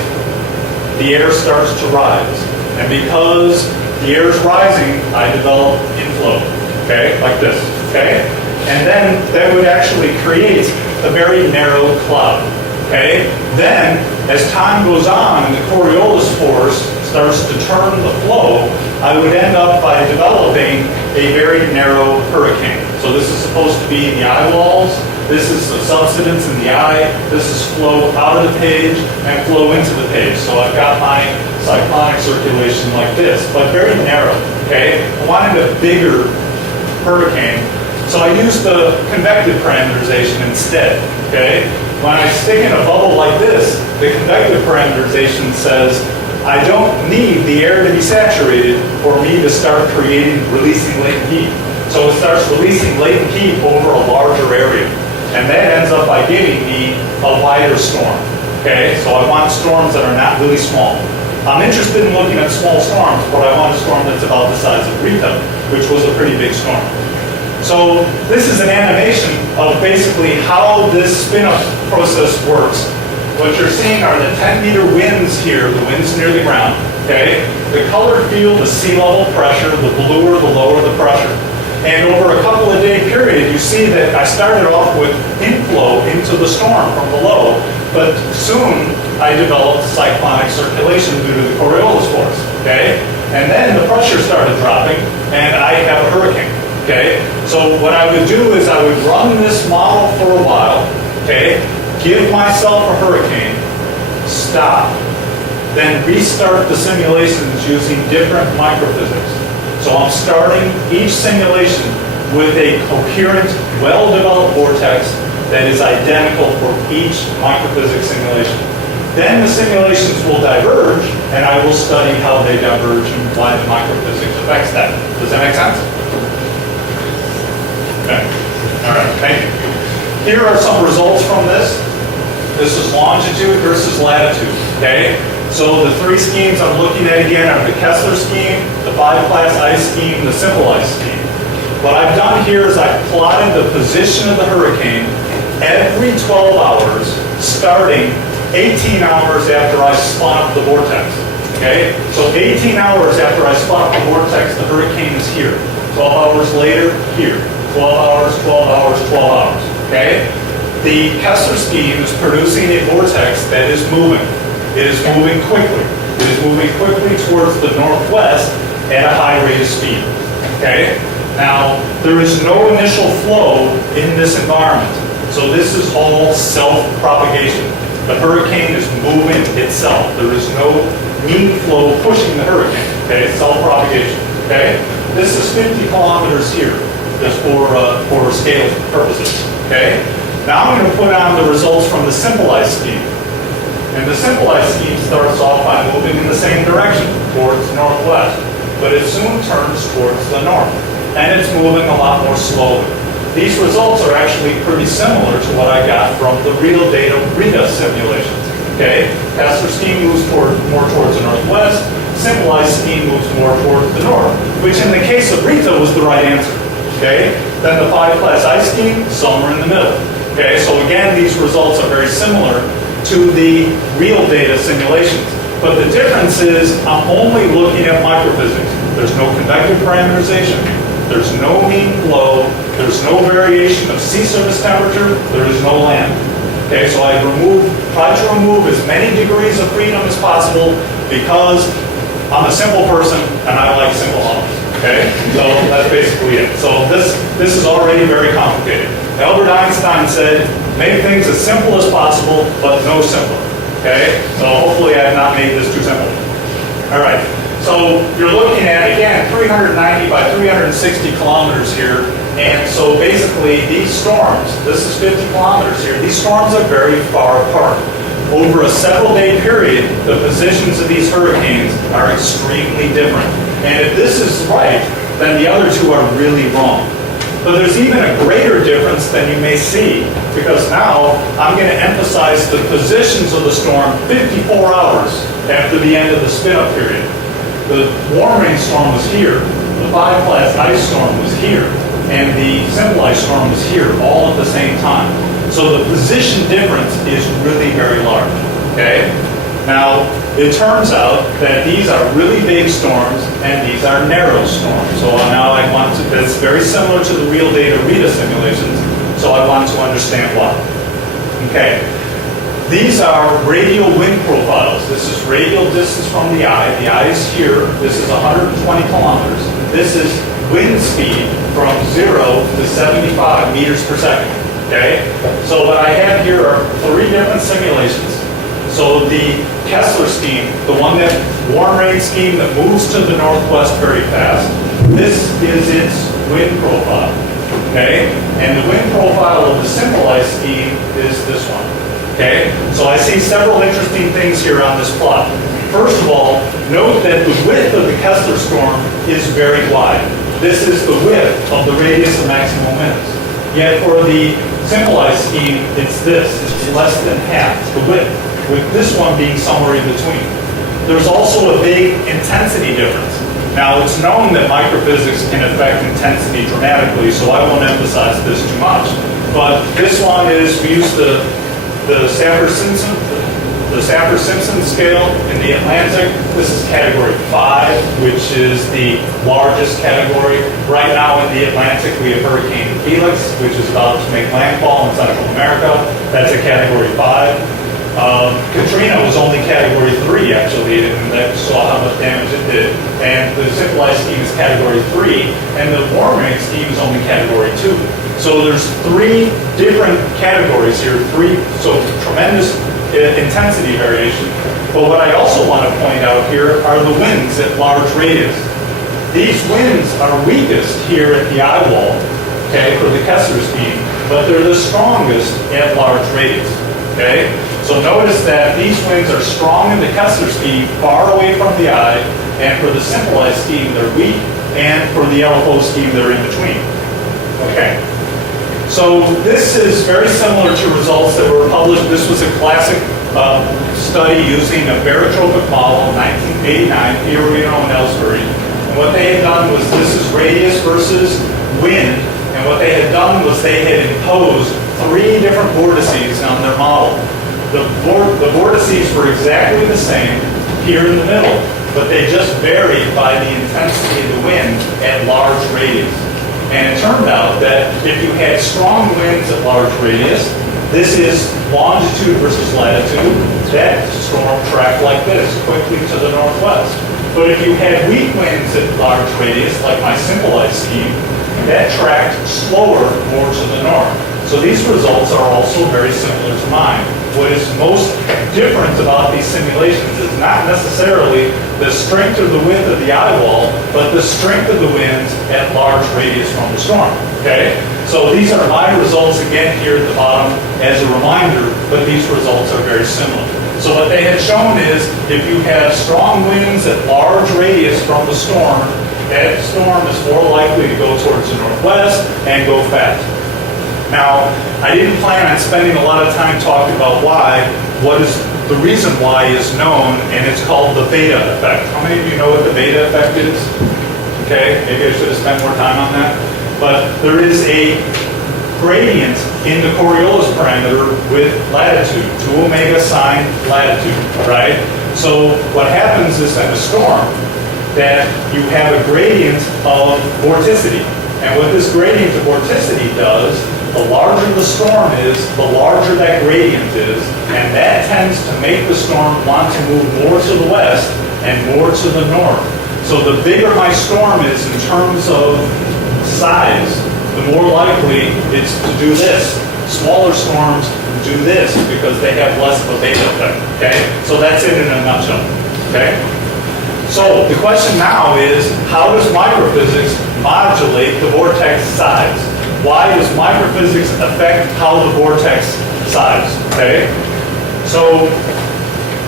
the air starts to rise. And because the air is rising, I develop inflow, okay? Like this, okay? And then that would actually create a very narrow cloud. Okay? Then, as time goes on and the Coriolis force starts to turn the flow, I would end up by developing a very narrow hurricane. So this is supposed to be the eye walls, this is the subsidence in the eye, this is flow out of the page and flow into the page. So I've got my cyclonic circulation like this, but very narrow, okay? I wanted a bigger hurricane, so I used the convective parameterization instead, okay? When I stick in a bubble like this, the convective parameterization says, I don't need the air to be saturated for me to start releasing latent heat. So it starts releasing latent heat over a larger area. And that ends up by giving me a wider storm. Okay, so I want storms that are not really small. I'm interested in looking at small storms, but I want a storm that's about the size of Rita, which was a pretty big storm. So this is an animation of basically how this spin-up process works. What you're seeing are the 10-meter winds here, the winds near the ground, okay? The colored field is sea level pressure, the bluer, the lower the pressure. And over a couple of day period, you see that I started off with inflow into the storm from below, but soon I developed cyclonic circulation due to the Coriolis force, okay? And then the pressure started dropping, and I have a hurricane. Okay, so what I would do is I would run this model for a while, okay, give myself a hurricane, stop, then restart the simulations using different microphysics. So I'm starting each simulation with a coherent, well-developed vortex that is identical for each microphysics simulation. Then the simulations will diverge, and I will study how they diverge and why the microphysics affects that. Does that make sense? Okay. All right, thank you. Here are some results from this. This is longitude versus latitude, okay? So the three schemes I'm looking at again are the Kessler scheme, the 5-class ice scheme, the simple ice scheme. What I've done here is I've plotted the position of the hurricane every 12 hours, starting 18 hours after I spun up the vortex, okay? So 18 hours after I spun up the vortex, the hurricane is here. 12 hours later, here. 12 hours, 12 hours, 12 hours, okay? The Kessler scheme is producing a vortex that is moving. It is moving quickly. It is moving quickly towards the northwest at a high rate of speed, okay? Now, there is no initial flow in this environment, so this is all self-propagation. The hurricane is moving itself. There is no mean flow pushing the hurricane, okay? Self-propagation, okay? This is 50 kilometers here. Just for scale purposes, okay? Now I'm going to put on the results from the simple ice scheme. And the simple ice scheme starts off by moving in the same direction, towards northwest, but it soon turns towards the north, and it's moving a lot more slowly. these results are actually pretty similar to what I got from the real data Rita simulations. Okay, Kessler scheme moves more towards the northwest, simplified scheme moves more towards the north, which in the case of Rita was the right answer. Okay, then the 5-class ice scheme, somewhere in the middle. Okay, so again, these results are very similar to the real data simulations. But the difference is I'm only looking at microphysics. There's no convective parameterization. There's no mean flow. There's no variation of sea surface temperature. There is no land. Okay, so I try to remove as many degrees of freedom as possible because I'm a simple person and I like simple models. Okay, so that's basically it. So this is already very complicated. Albert Einstein said, make things as simple as possible, but no simpler. Okay, so hopefully I have not made this too simple. All right, so you're looking at, again, 390 by 360 kilometers here. And so basically these storms, this is 50 kilometers here, these storms are very far apart. Over a several-day period, the positions of these hurricanes are extremely different. And if this is right, then the other two are really wrong. But there's even a greater difference than you may see, because now I'm going to emphasize the positions of the storm 54 hours after the end of the spin-up period. The warm rain storm was here, the 5-class ice storm was here, and the simple ice storm was here, all at the same time. So the position difference is really very large, okay? Now, it turns out that these are really big storms and these are narrow storms. So now I want to, that's very similar to the real data Rita simulations, so I want to understand why. Okay, these are radial wind profiles. This is radial distance from the eye is here, this is 120 kilometers. This is wind speed from 0 to 75 meters per second. Okay, so what I have here are 3 different simulations. So the Kessler scheme, the one that warm rain scheme that moves to the northwest very fast, this is its wind profile. Okay, and the wind profile of the simple ice scheme is this one. Okay, so I see several interesting things here on this plot. First of all, note that the width of the Kessler storm is very wide. This is the width of the radius of maximum winds. Yet for the simple ice scheme, it's this. It's less than half the width, with this one being somewhere in between. There's also a big intensity difference. Now, it's known that microphysics can affect intensity dramatically, so I won't emphasize this too much. But this one is, we use the Sanford-Simpson scale in the Atlantic. This is category 5, which is the largest category. Right now in the Atlantic, we have Hurricane Felix, which is about to make landfall in Central America. That's a category 5. Katrina was only category 3, actually, and that saw how much damage it did. And the simple ice scheme is category 3, and the warm rain scheme is only category 2. So there's 3 different categories here, so tremendous intensity variation. But what I also want to point out here are the winds at large radius. These winds are weakest here at the eye wall, okay, for the Kessler scheme, but they're the strongest at large radius, okay? So notice that these winds are strong in the Kessler scheme, far away from the eye, and for the simple ice scheme, they're weak, and for the LFO scheme, they're in between. Okay. So this is very similar to results that were published. This was a classic study using a barotropic model in 1989, Fiorino and Ellsbury. And what they had done was, this is radius versus wind, and what they had done was they had imposed 3 different vortices on their model. The vortices were exactly the same here in the middle, but they just varied by the intensity of the wind at large radius. And it turned out that if you had strong winds at large radius, this is longitude versus latitude, that storm tracked like this, quickly to the northwest. But if you had weak winds at large radius, like my simple ice scheme, that tracked slower more to the north. So these results are also very similar to mine. What is most different about these simulations is not necessarily the strength or the width of the eye wall, but the strength of the winds at large radius from the storm, okay? So these are my results again here at the bottom as a reminder, but these results are very similar. So what they had shown is if you have strong winds at large radius from the storm, that storm is more likely to go towards the northwest and go fast. Now, I didn't plan on spending a lot of time talking about why. What is the reason why is known, and it's called the beta effect. How many of you know what the beta effect is? Okay, maybe I should have spent more time on that. But there is a gradient in the Coriolis parameter with latitude, 2 omega sine latitude, right? So what happens is in a storm that you have a gradient of vorticity. And what this gradient of vorticity does, the larger the storm is, the larger that gradient is, and that tends to make the storm want to move more to the west and more to the north. So the bigger my storm is in terms of size, the more likely it's to do this. Smaller storms do this because they have less of a beta effect, okay? So that's it in a nutshell, okay? So the question now is, how does microphysics modulate the vortex size? Why does microphysics affect how the vortex size, okay? So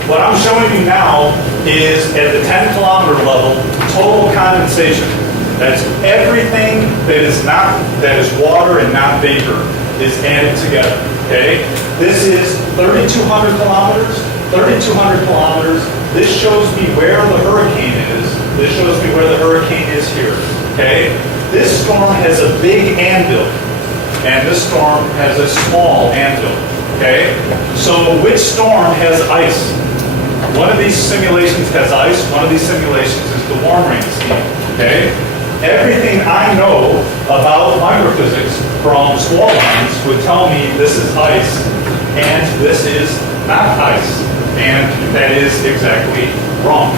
what I'm showing you now is at the 10 kilometer level, total condensation. That's everything that is water and not vapor is added together, okay? This is 3,200 kilometers, 3,200 kilometers. This shows me where the hurricane is. This shows me where the hurricane is here, okay? This storm has a big anvil, and this storm has a small anvil, okay? So which storm has ice? One of these simulations has ice. One of these simulations is the warm rain scheme, okay? Everything I know about microphysics from squall lines would tell me this is ice and this is not ice. And that is exactly wrong.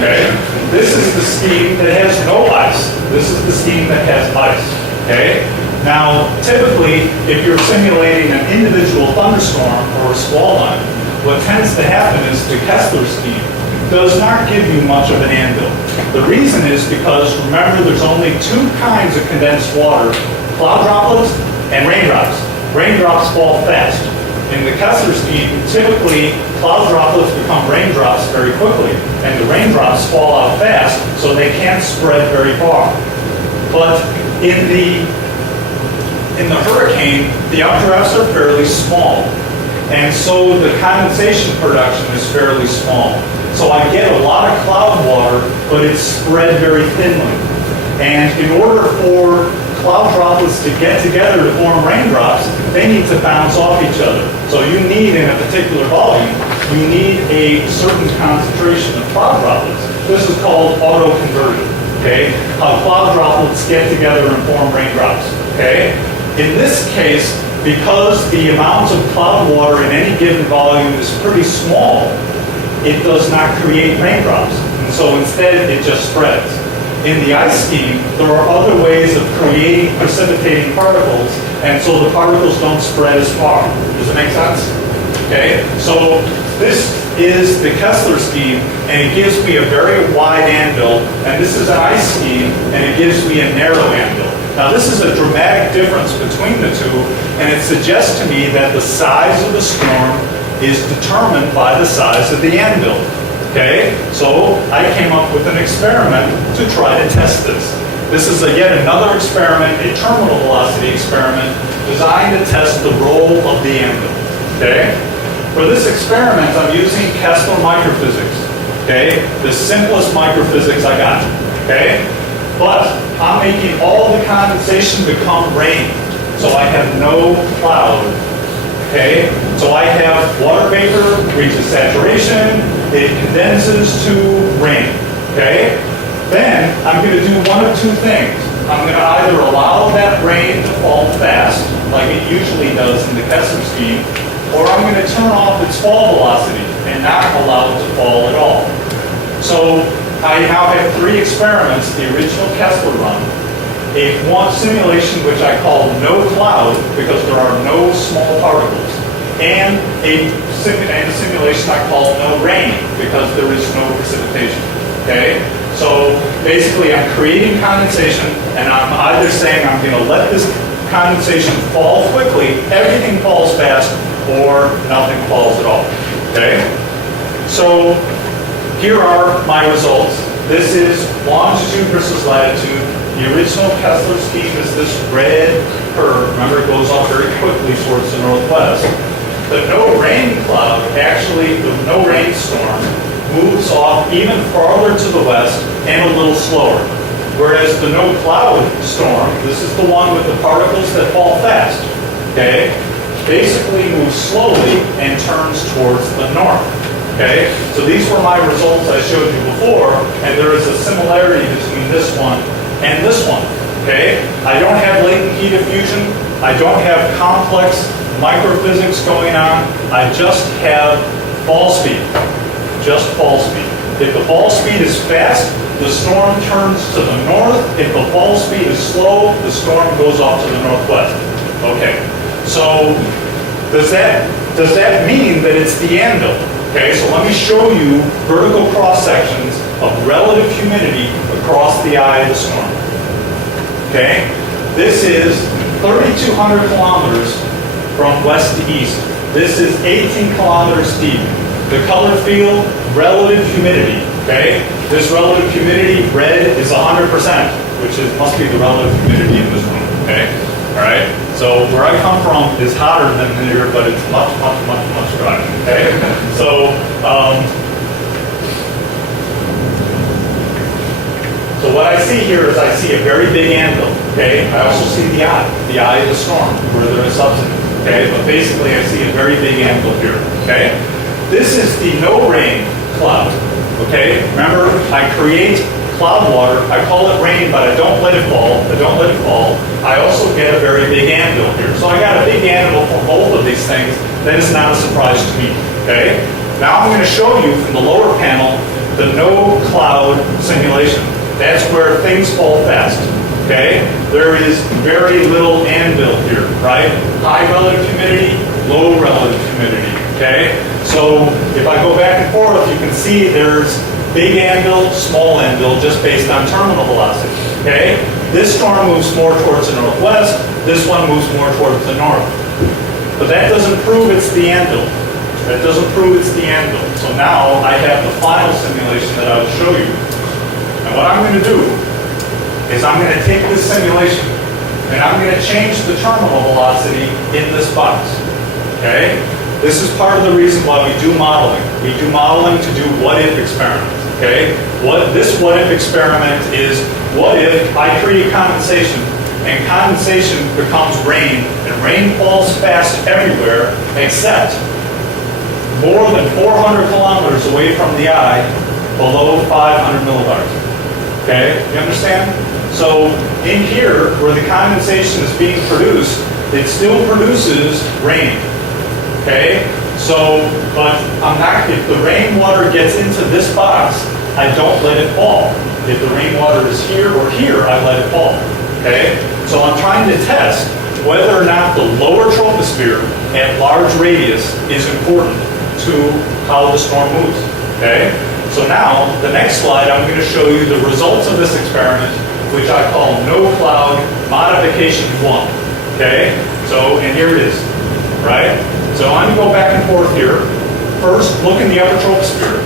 Okay? This is the scheme that has no ice. This is the scheme that has ice. Okay? Now, typically, if you're simulating an individual thunderstorm or a squall line, what tends to happen is the Kessler scheme does not give you much of an anvil. The reason is because, remember, there's only 2 kinds of condensed water, cloud droplets and raindrops. Raindrops fall fast. In the Kessler scheme, typically, cloud droplets become raindrops very quickly, and the raindrops fall out fast, so they can't spread very far. But in the hurricane, the updrafts are fairly small, and so the condensation production is fairly small. So I get a lot of cloud water, but it's spread very thinly. And in order for cloud droplets to get together to form raindrops, they need to bounce off each other. So you need, in a particular volume, you need a certain concentration of cloud droplets. This is called autoconversion, okay? How cloud droplets get together and form raindrops, okay? In this case, because the amount of cloud water in any given volume is pretty small, it does not create raindrops. And so instead, it just spreads. In the ice scheme, there are other ways of creating precipitating particles, and so the particles don't spread as far. Does it make sense? Okay, so this is the Kessler scheme, and it gives me a very wide anvil, and this is an ice scheme, and it gives me a narrow anvil. Now this is a dramatic difference between the two, and it suggests to me that the size of the storm is determined by the size of the anvil. Okay, so I came up with an experiment to try to test this. This is yet another experiment, a terminal velocity experiment, designed to test the role of the anvil. Okay, for this experiment, I'm using Kessler Microphysics. Okay, the simplest microphysics I got. Okay, but I'm making all the condensation become rain, so I have no cloud. Okay, so I have water vapor reaches saturation, it condenses to rain. Okay, then I'm going to do one of 2 things. I'm going to either allow that rain to fall fast, like it usually does in the Kessler scheme, or I'm going to turn off its fall velocity and not allow it to fall at all. So I now have 3 experiments, the original Kessler run, one simulation which I call no cloud because there are no small particles, and a simulation I call no rain because there is no precipitation. Okay? So basically I'm creating condensation, and I'm either saying I'm going to let this condensation fall quickly, everything falls fast, or nothing falls at all. Okay? So here are my results. This is longitude versus latitude. The original Kessler scheme is this red curve. Remember, it goes off very quickly towards the northwest. The no rain cloud, actually, the no rain storm, moves off even farther to the west and a little slower. Whereas the no cloud storm, this is the one with the particles that fall fast, okay, basically moves slowly and turns towards the north. Okay, so these were my results I showed you before, and there is a similarity between this one and this one. Okay, I don't have latent heat diffusion. I don't have complex microphysics going on. I just have fall speed. Just fall speed. If the fall speed is fast, the storm turns to the north. If the fall speed is slow, the storm goes off to the northwest. Okay, so does that mean that it's the anvil? Okay, so let me show you vertical cross sections of relative humidity across the eye of the storm. Okay, this is 3,200 kilometers from west to east. This is 18 kilometers deep. The color field, relative humidity. Okay, this relative humidity, red is 100%, which must be the relative humidity in this room. Okay, all right. So where I come from is hotter than here, but it's much, much, much, much drier. Okay, so what I see here is I see a very big anvil. Okay, I also see the eye of the storm, where there is substance. Okay, but basically I see a very big anvil here. Okay, this is the no rain cloud. Okay, remember I create cloud water. I call it rain, but I don't let it fall. I also get a very big anvil here. So I got a big anvil for both of these things. That is not a surprise to me. Okay, now I'm going to show you from the lower panel the no cloud simulation. That's where things fall fast. Okay, there is very little anvil here, right? High relative humidity, low relative humidity. Okay, so if I go back and forth, you can see there's big anvil, small anvil, just based on terminal velocity. Okay, this storm moves more towards the northwest. This one moves more towards the north. But that doesn't prove it's the anvil. That doesn't prove it's the anvil. So now I have the final simulation that I will show you. And what I'm going to do is I'm going to take this simulation and I'm going to change the terminal velocity in this box. Okay? This is part of the reason why we do modeling. We do modeling to do what-if experiments. Okay? This what-if experiment is, what if I create condensation and condensation becomes rain and rain falls fast everywhere except more than 400 kilometers away from the eye below 500 millibars. Okay, you understand? So in here, where the condensation is being produced, it still produces rain. Okay, so, but I'm not, if the rainwater gets into this box, I don't let it fall. If the rainwater is here or here, I let it fall. Okay, so I'm trying to test whether or not the lower troposphere at large radius is important to how the storm moves. Okay. So now, the next slide, I'm going to show you the results of this experiment, which I call no cloud modification 1. Okay? So, and here it is, right? So I'm going to go back and forth here. First, look in the upper troposphere.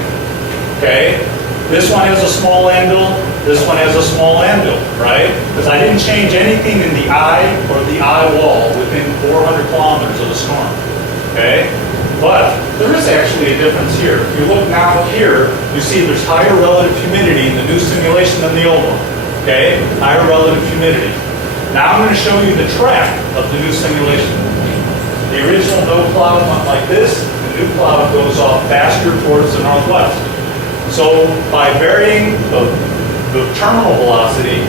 Okay? This one has a small anvil, this one has a small anvil, right? Because I didn't change anything in the eye or the eye wall within 400 kilometers of the storm. Okay? But there is actually a difference here. If you look now here, you see there's higher relative humidity in the new simulation than the old one. Okay? Higher relative humidity. Now I'm going to show you the track of the new simulation. The original no cloud went like this. The new cloud goes off faster towards the northwest. So by varying the terminal velocity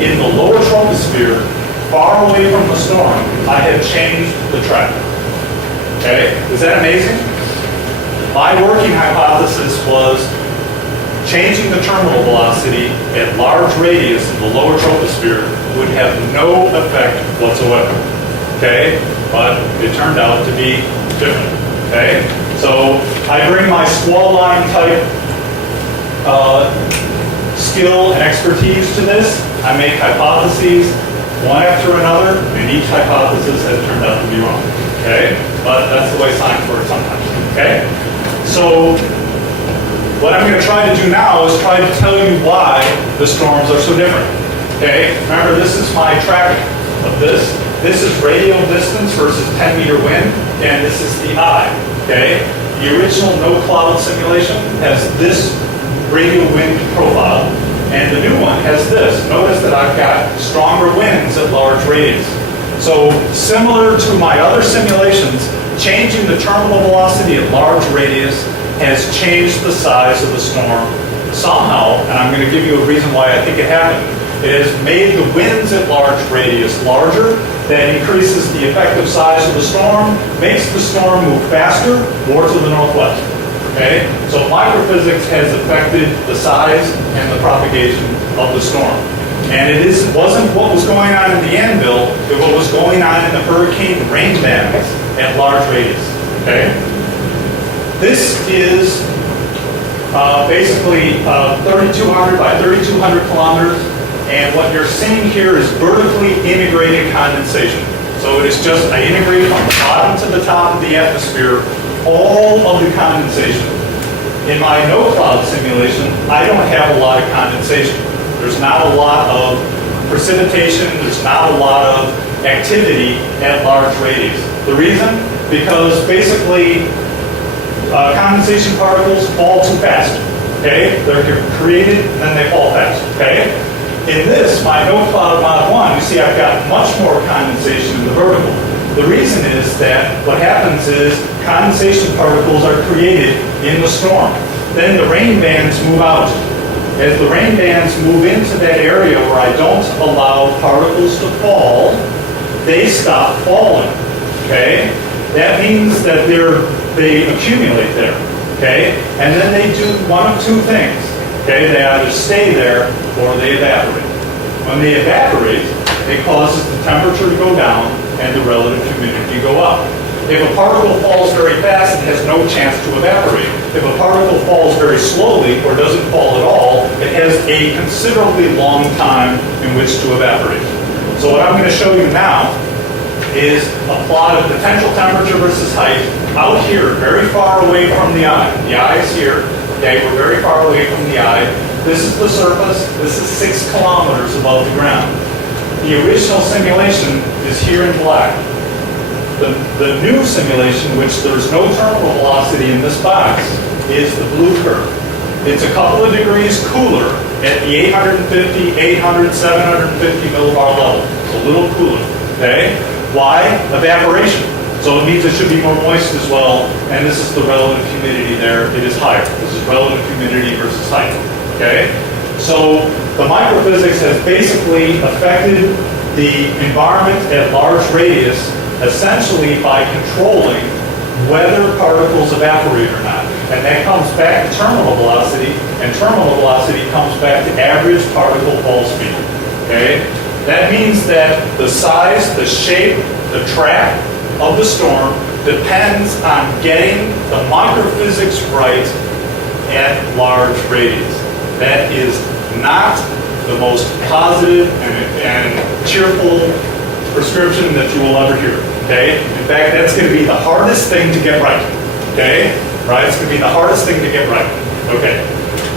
in the lower troposphere, far away from the storm, I have changed the track. Okay, is that amazing? My working hypothesis was changing the terminal velocity at large radius in the lower troposphere would have no effect whatsoever. Okay, but it turned out to be different. Okay, so I bring my squall line type skill and expertise to this. I make hypotheses one after another, and each hypothesis has turned out to be wrong. Okay, but that's the way science works sometimes. Okay, so what I'm going to try to do now is try to tell you why the storms are so different. Okay, remember this is my tracking of this. This is radial distance versus 10-meter wind, and this is the eye. Okay, the original no cloud simulation has this radial wind profile, and the new one has this. Notice that I've got stronger winds at large radius. So similar to my other simulations, changing the terminal velocity at large radius has changed the size of the storm somehow, and I'm going to give you a reason why I think it happened. It has made the winds at large radius larger. That increases the effective size of the storm, makes the storm move faster, more to the northwest. Okay? So microphysics has affected the size and the propagation of the storm. And it wasn't what was going on in the anvil, but what was going on in the hurricane rain bands at large radius. Okay? This is basically 3,200 by 3,200 kilometers. And what you're seeing here is vertically integrated condensation. So it is just, I integrate from the bottom to the top of the atmosphere all of the condensation. In my no cloud simulation, I don't have a lot of condensation. There's not a lot of precipitation, there's not a lot of activity at large radius. The reason? Because basically condensation particles fall too fast. Okay? They're created and then they fall fast. Okay? In this, my no cloud mod 1, you see I've got much more condensation in the vertical. The reason is that what happens is condensation particles are created in the storm. Then the rain bands move out. As the rain bands move into that area where I don't allow particles to fall, they stop falling. Okay? That means that they accumulate there. Okay? And then they do one of two things. Okay, they either stay there or they evaporate. When they evaporate, it causes the temperature to go down and the relative humidity to go up. If a particle falls very fast, it has no chance to evaporate. If a particle falls very slowly or doesn't fall at all, it has a considerably long time in which to evaporate. So what I'm going to show you now is a plot of potential temperature versus height out here, very far away from the eye. The eye is here. Okay, we're very far away from the eye. This is the surface. This is 6 kilometers above the ground. The original simulation is here in black. The new simulation, which there's no terminal velocity in this box, is the blue curve. It's a couple of degrees cooler at the 850, 800, 750 millibar level. It's a little cooler. Okay? Why? Evaporation. So it means it should be more moist as well, and this is the relative humidity there. It is higher. This is relative humidity versus height. Okay? So the microphysics has basically affected the environment at large radius essentially by controlling whether particles evaporate or not. And that comes back to terminal velocity, and terminal velocity comes back to average particle fall speed. Okay? That means that the size, the shape, the track of the storm depends on getting the microphysics right at large radius. That is not the most positive and cheerful prescription that you will ever hear. Okay? In fact, that's going to be the hardest thing to get right. Okay? Right? It's going to be the hardest thing to get right. Okay.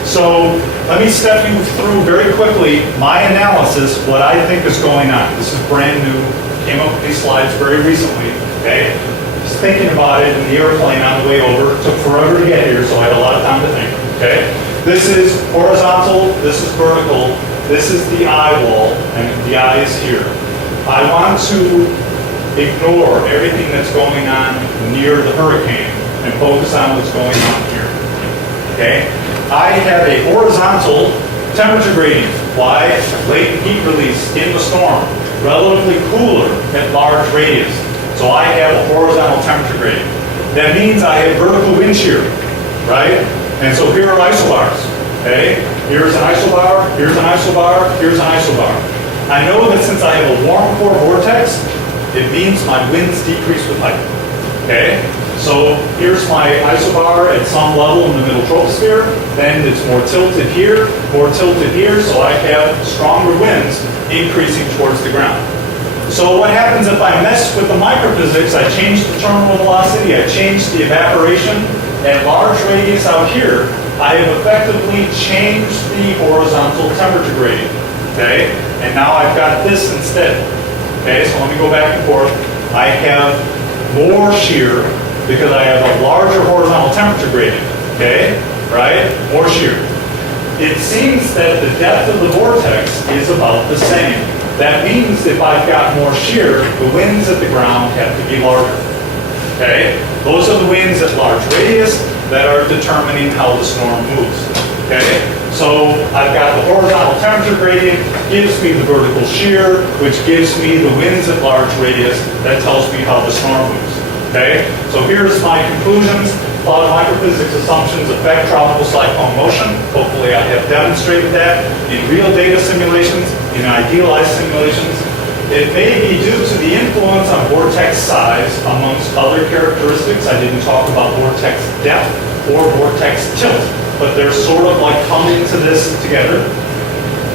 So let me step you through very quickly my analysis, what I think is going on. This is brand new. Came up with these slides very recently. Okay? Just thinking about it in the airplane on the way over. It took forever to get here, so I had a lot of time to think. Okay? This is horizontal, this is vertical, this is the eye wall, and the eye is here. I want to ignore everything that's going on near the hurricane and focus on what's going on here. Okay? I have a horizontal temperature gradient. Why? Latent heat release in the storm. Relatively cooler at large radius. So I have a horizontal temperature gradient. That means I have vertical wind shear, right? And so here are isobars, okay? Here's an isobar, here's an isobar, here's an isobar. I know that since I have a warm core vortex, it means my winds decrease with height, okay? So here's my isobar at some level in the middle troposphere, then it's more tilted here, so I have stronger winds increasing towards the ground. So what happens if I mess with the microphysics? I change the terminal velocity, I change the evaporation. At large radius out here, I have effectively changed the horizontal temperature gradient. okay? And now I've got this instead, okay? So let me go back and forth. I have more shear because I have a larger horizontal temperature gradient, okay? Right? More shear. It seems that the depth of the vortex is about the same. That means if I've got more shear, the winds at the ground have to be larger, okay? Those are the winds at large radius that are determining how the storm moves, okay? So I've got the horizontal temperature gradient, gives me the vertical shear, which gives me the winds at large radius, that tells me how the storm moves, okay? So here's my conclusions. Cloud microphysics assumptions affect tropical cyclone motion. Hopefully I have demonstrated that in real data simulations, in idealized simulations. It may be due to the influence on vortex size amongst other characteristics. I didn't talk about vortex depth or vortex tilt, but they're sort of like coming to this together.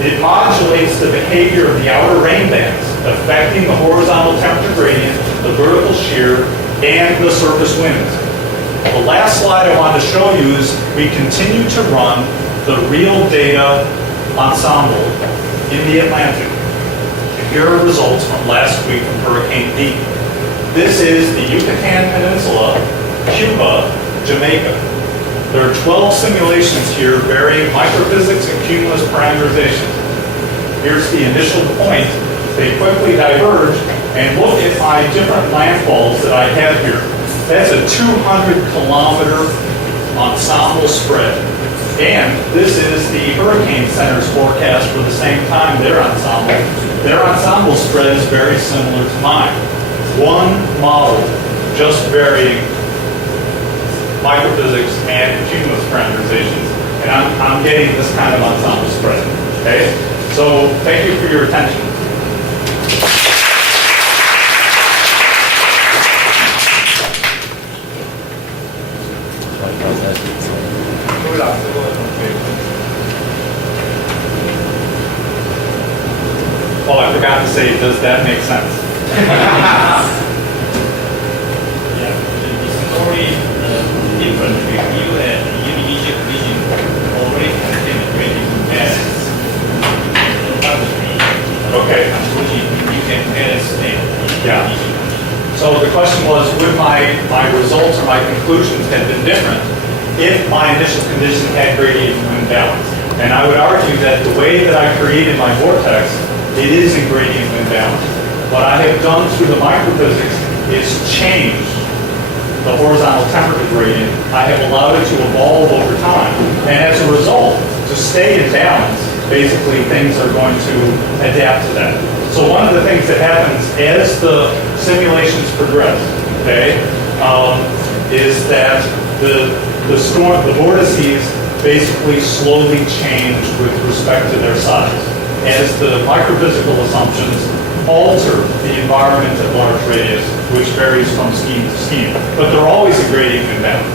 It modulates the behavior of the outer rain bands, affecting the horizontal temperature gradient, the vertical shear, and the surface winds. The last slide I wanted to show you is we continue to run the real data ensemble in the Atlantic. Here are results from last week from Hurricane D. This is the Yucatan Peninsula, Cuba, Jamaica. There are 12 simulations here varying microphysics and cumulus parameterization. Here's the initial point. They quickly diverge, and look at my different landfalls that I have here. That's a 200-kilometer ensemble spread. And this is the Hurricane Center's forecast for the same time, their ensemble. Their ensemble spread is very similar to mine. One model, just varying microphysics and cumulus parameterizations. And I'm getting this kind of ensemble spread, okay? So thank you for your attention. Oh, I forgot to say, does that make sense? Yeah, the story different with you and Indonesia region already contain the gradient balance. Okay. You can estimate. Yeah. So the question was, would my results or my conclusions have been different if my initial condition had gradient wind balance? And I would argue that the way that I created my vortex, it is in gradient wind balance. What I have done through the microphysics is change the horizontal temperature gradient. I have allowed it to evolve over time. And as a result, to stay in balance, basically things are going to adapt to that. So one of the things that happens as the simulations progress, okay, is that the storm, the vortices basically slowly change with respect to their size, as the microphysical assumptions alter the environment at large radius, which varies from scheme to scheme. But they're always a gradient imbalance,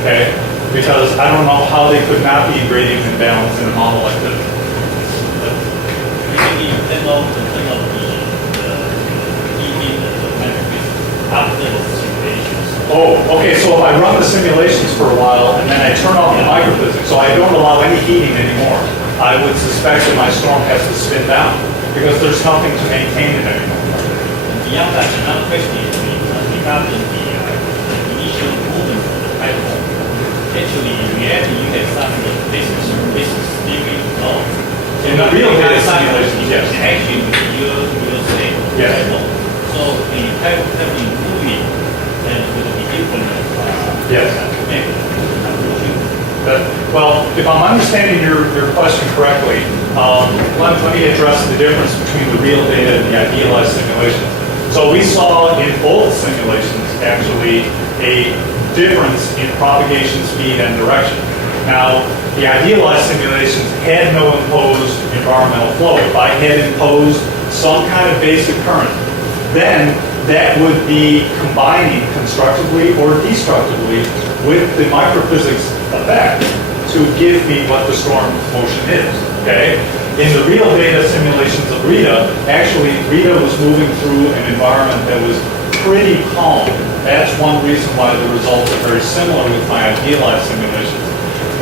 okay? Because I don't know how they could not be gradient imbalance in a model like this. Basically, you cannot develop the after the simulations. Oh, okay, so if I run the simulations for a while and then I turn off the microphysics, so I don't allow any heating anymore, I would suspect that my storm has to spin down because there's nothing to maintain it anymore. Beyond that, another question is regarding the initial movement of the typhoon. Actually, in reality, you have some this steering law. In the real data simulations, yes. Actually, you say Yes. typhoon. So the typhoon have been moving and will be different. Yes. Well, if I'm understanding your question correctly, let me address the difference between the real data and the idealized simulations. So we saw in both simulations actually a difference in propagation speed and direction. Now, the idealized simulations had no imposed environmental flow. If I had imposed some kind of basic current, then that would be combining constructively or destructively with the microphysics effect to give me what the storm motion is, okay? In the real data simulations of Rita, actually Rita was moving through an environment that was pretty calm. That's one reason why the results are very similar with my idealized simulations.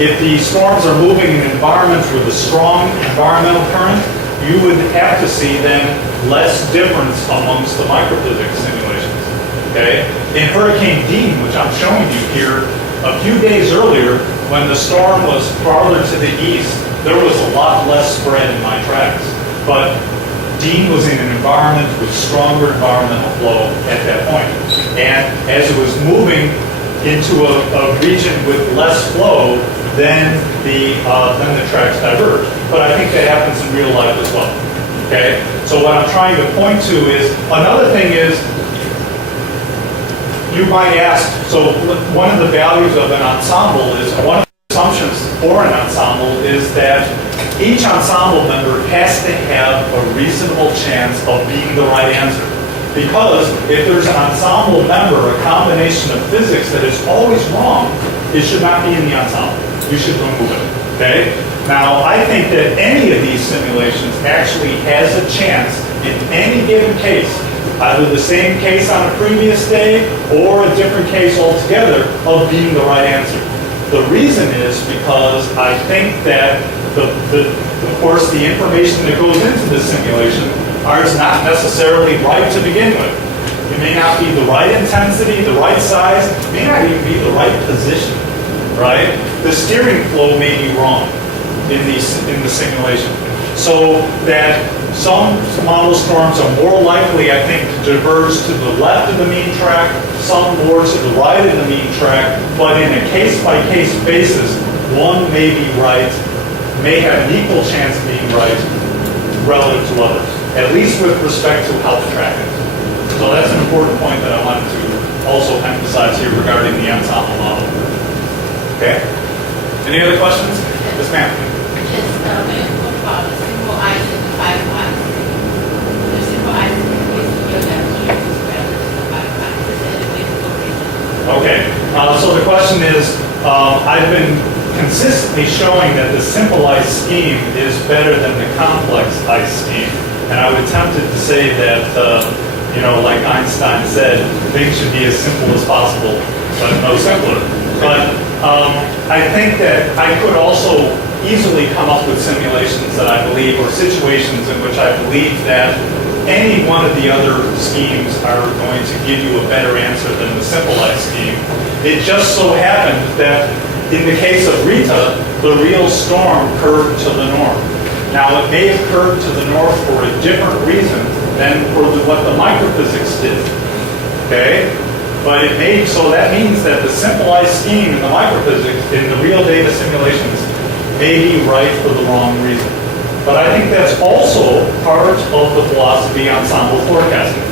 If the storms are moving in environments with a strong environmental current, you would have to see then less difference amongst the microphysics simulations. Okay? In Hurricane Dean, which I'm showing you here, a few days earlier, when the storm was farther to the east, there was a lot less spread in my tracks. But Dean was in an environment with stronger environmental flow at that point. And as it was moving into a region with less flow, then the tracks diverged. But I think that happens in real life as well. Okay? So what I'm trying to point to is, another thing is, you might ask, so one of the values of an ensemble is, one of the assumptions for an ensemble is that each ensemble member has to have a reasonable chance of being the right answer. Because if there's an ensemble member, a combination of physics that is always wrong, it should not be in the ensemble. You should remove it, okay? Now, I think that any of these simulations actually has a chance in any given case, either the same case on a previous day or a different case altogether, of being the right answer. The reason is because I think that, of course, the information that goes into the simulation is not necessarily right to begin with. It may not be the right intensity, the right size, it may not even be the right position, right? The steering flow may be wrong in the simulation. So that some model storms are more likely, I think, to diverge to the left of the mean track, some more to the right of the mean track, but in a case-by-case basis, one may be right, may have an equal chance of being right relative to others, at least with respect to how the track is. So that's an important point that I wanted to also emphasize here regarding the ensemble model. Okay? Any other questions? Yes, ma'am. Yes, what about the simple ice and the 5 watts? The simple ice is your definition is better than the 5 watts. Is that a way to go in? Okay, so the question is, I've been consistently showing that the simple ice scheme is better than the complex ice scheme. And I would attempt to say that, like Einstein said, things should be as simple as possible, but no simpler. But I think that I could also easily come up with simulations that I believe, or situations in which I believe that any one of the other schemes are going to give you a better answer than the simple ice scheme. It just so happened that in the case of Rita, the real storm curved to the north. Now, it may have curved to the north for a different reason than for what the microphysics did, okay? But it may, so that means that the simple ice scheme in the microphysics, in the real data simulations, may be right for the wrong reason. But I think that's also part of the philosophy ensemble forecasting.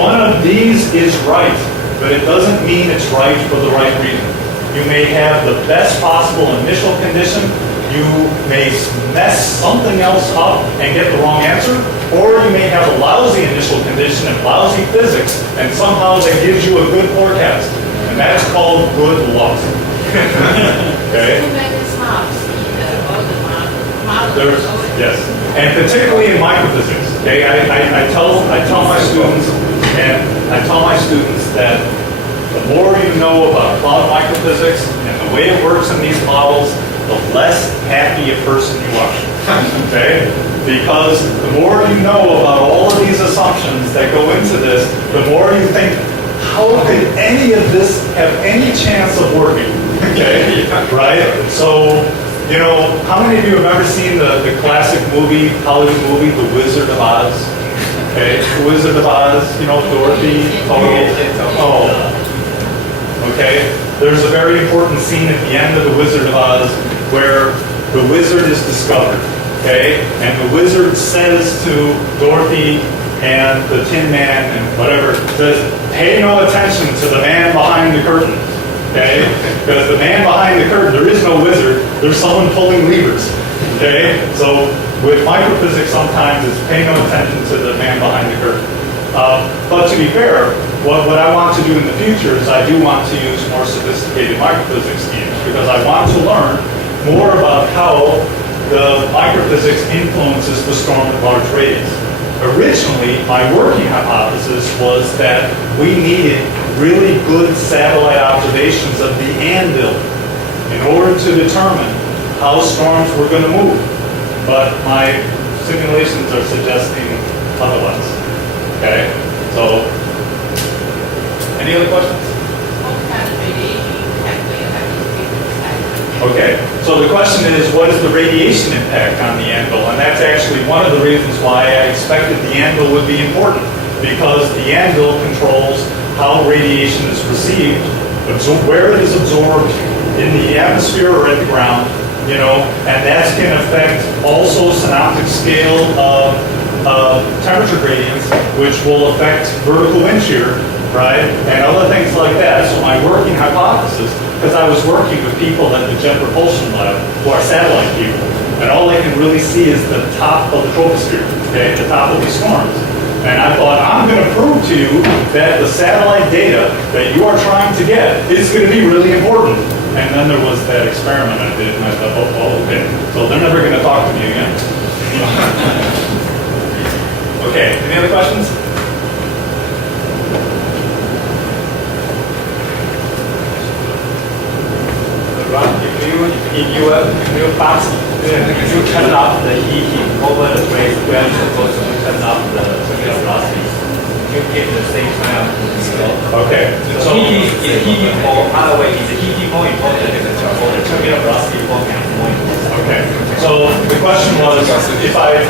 One of these is right, but it doesn't mean it's right for the right reason. You may have the best possible initial condition, you may mess something else up and get the wrong answer, or you may have a lousy initial condition and lousy physics, and somehow that gives you a good forecast. And that's called good luck. Okay? Yes, and particularly in microphysics. Okay, I tell my students, and I tell my students that the more you know about cloud microphysics and the way it works in these models, the less happy a person you are. Okay, because the more you know about all of these assumptions that go into this, the more you think, how could any of this have any chance of working? Okay, right? So, how many of you have ever seen the classic movie, Hollywood movie, The Wizard of Oz? Okay, The Wizard of Oz, Dorothy, Oh. Okay, there's a very important scene at the end of The Wizard of Oz where the wizard is discovered, okay? And the wizard says to Dorothy and the Tin Man and whatever, says, pay no attention to the man behind the curtain. Okay? Because the man behind the curtain, there is no wizard, there's someone pulling levers. Okay? So with microphysics, sometimes it's pay no attention to the man behind the curtain. But to be fair, what I want to do in the future is I do want to use more sophisticated microphysics schemes because I want to learn more about how the microphysics influences the storm at large radius. Originally, my working hypothesis was that we needed really good satellite observations of the anvil in order to determine how storms were going to move. But my simulations are suggesting otherwise. Okay, so any other questions? What kind of radiation impact will you have these people decide? Okay, so the question is, what is the radiation impact on the anvil? And that's actually one of the reasons why I expected the anvil would be important, because the anvil controls how radiation is received, where it is absorbed in the atmosphere or at the ground, you know, and that can affect also synoptic scale of temperature gradients, which will affect vertical wind shear, right, and other things like that. So my working hypothesis, because I was working with people at the Jet Propulsion Lab who are satellite people, and all they can really see is the top of the troposphere, okay, the top of these storms. And I thought, I'm going to prove to you that the satellite data that you are trying to get is going to be really important. And then there was that experiment I did, and I thought, oh, okay. So they're never going to talk to me again. Okay, any other questions? If you box, you turn off the heating over the place where you're supposed to turn off the circular velocity. You get the same kind of Okay. So heating or other way is heating more important or the circular velocity more important? Okay. So the question was, if I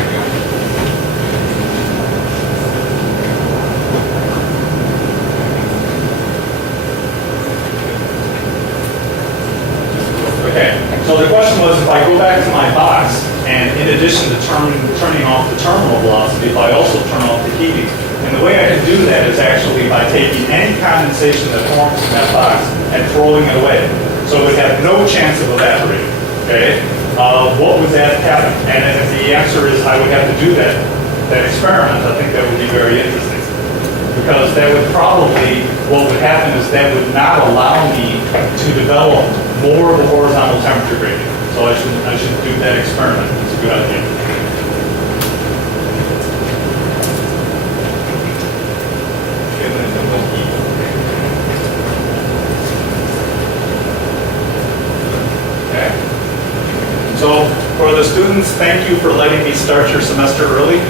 Okay, so the question was, if I go back to my box, and in addition to turning off the terminal velocity, if I also turn off the heating. And the way I can do that is actually by taking any condensation that forms in that box and throwing it away. So it would have no chance of evaporating, okay? What would that happen? And if the answer is I would have to do that experiment, I think that would be very interesting. Because that would probably, what would happen is that would not allow me to develop more of a horizontal temperature gradient. So I should do that experiment. It's a good idea. Okay. So for the students, thank you for letting me start your semester early.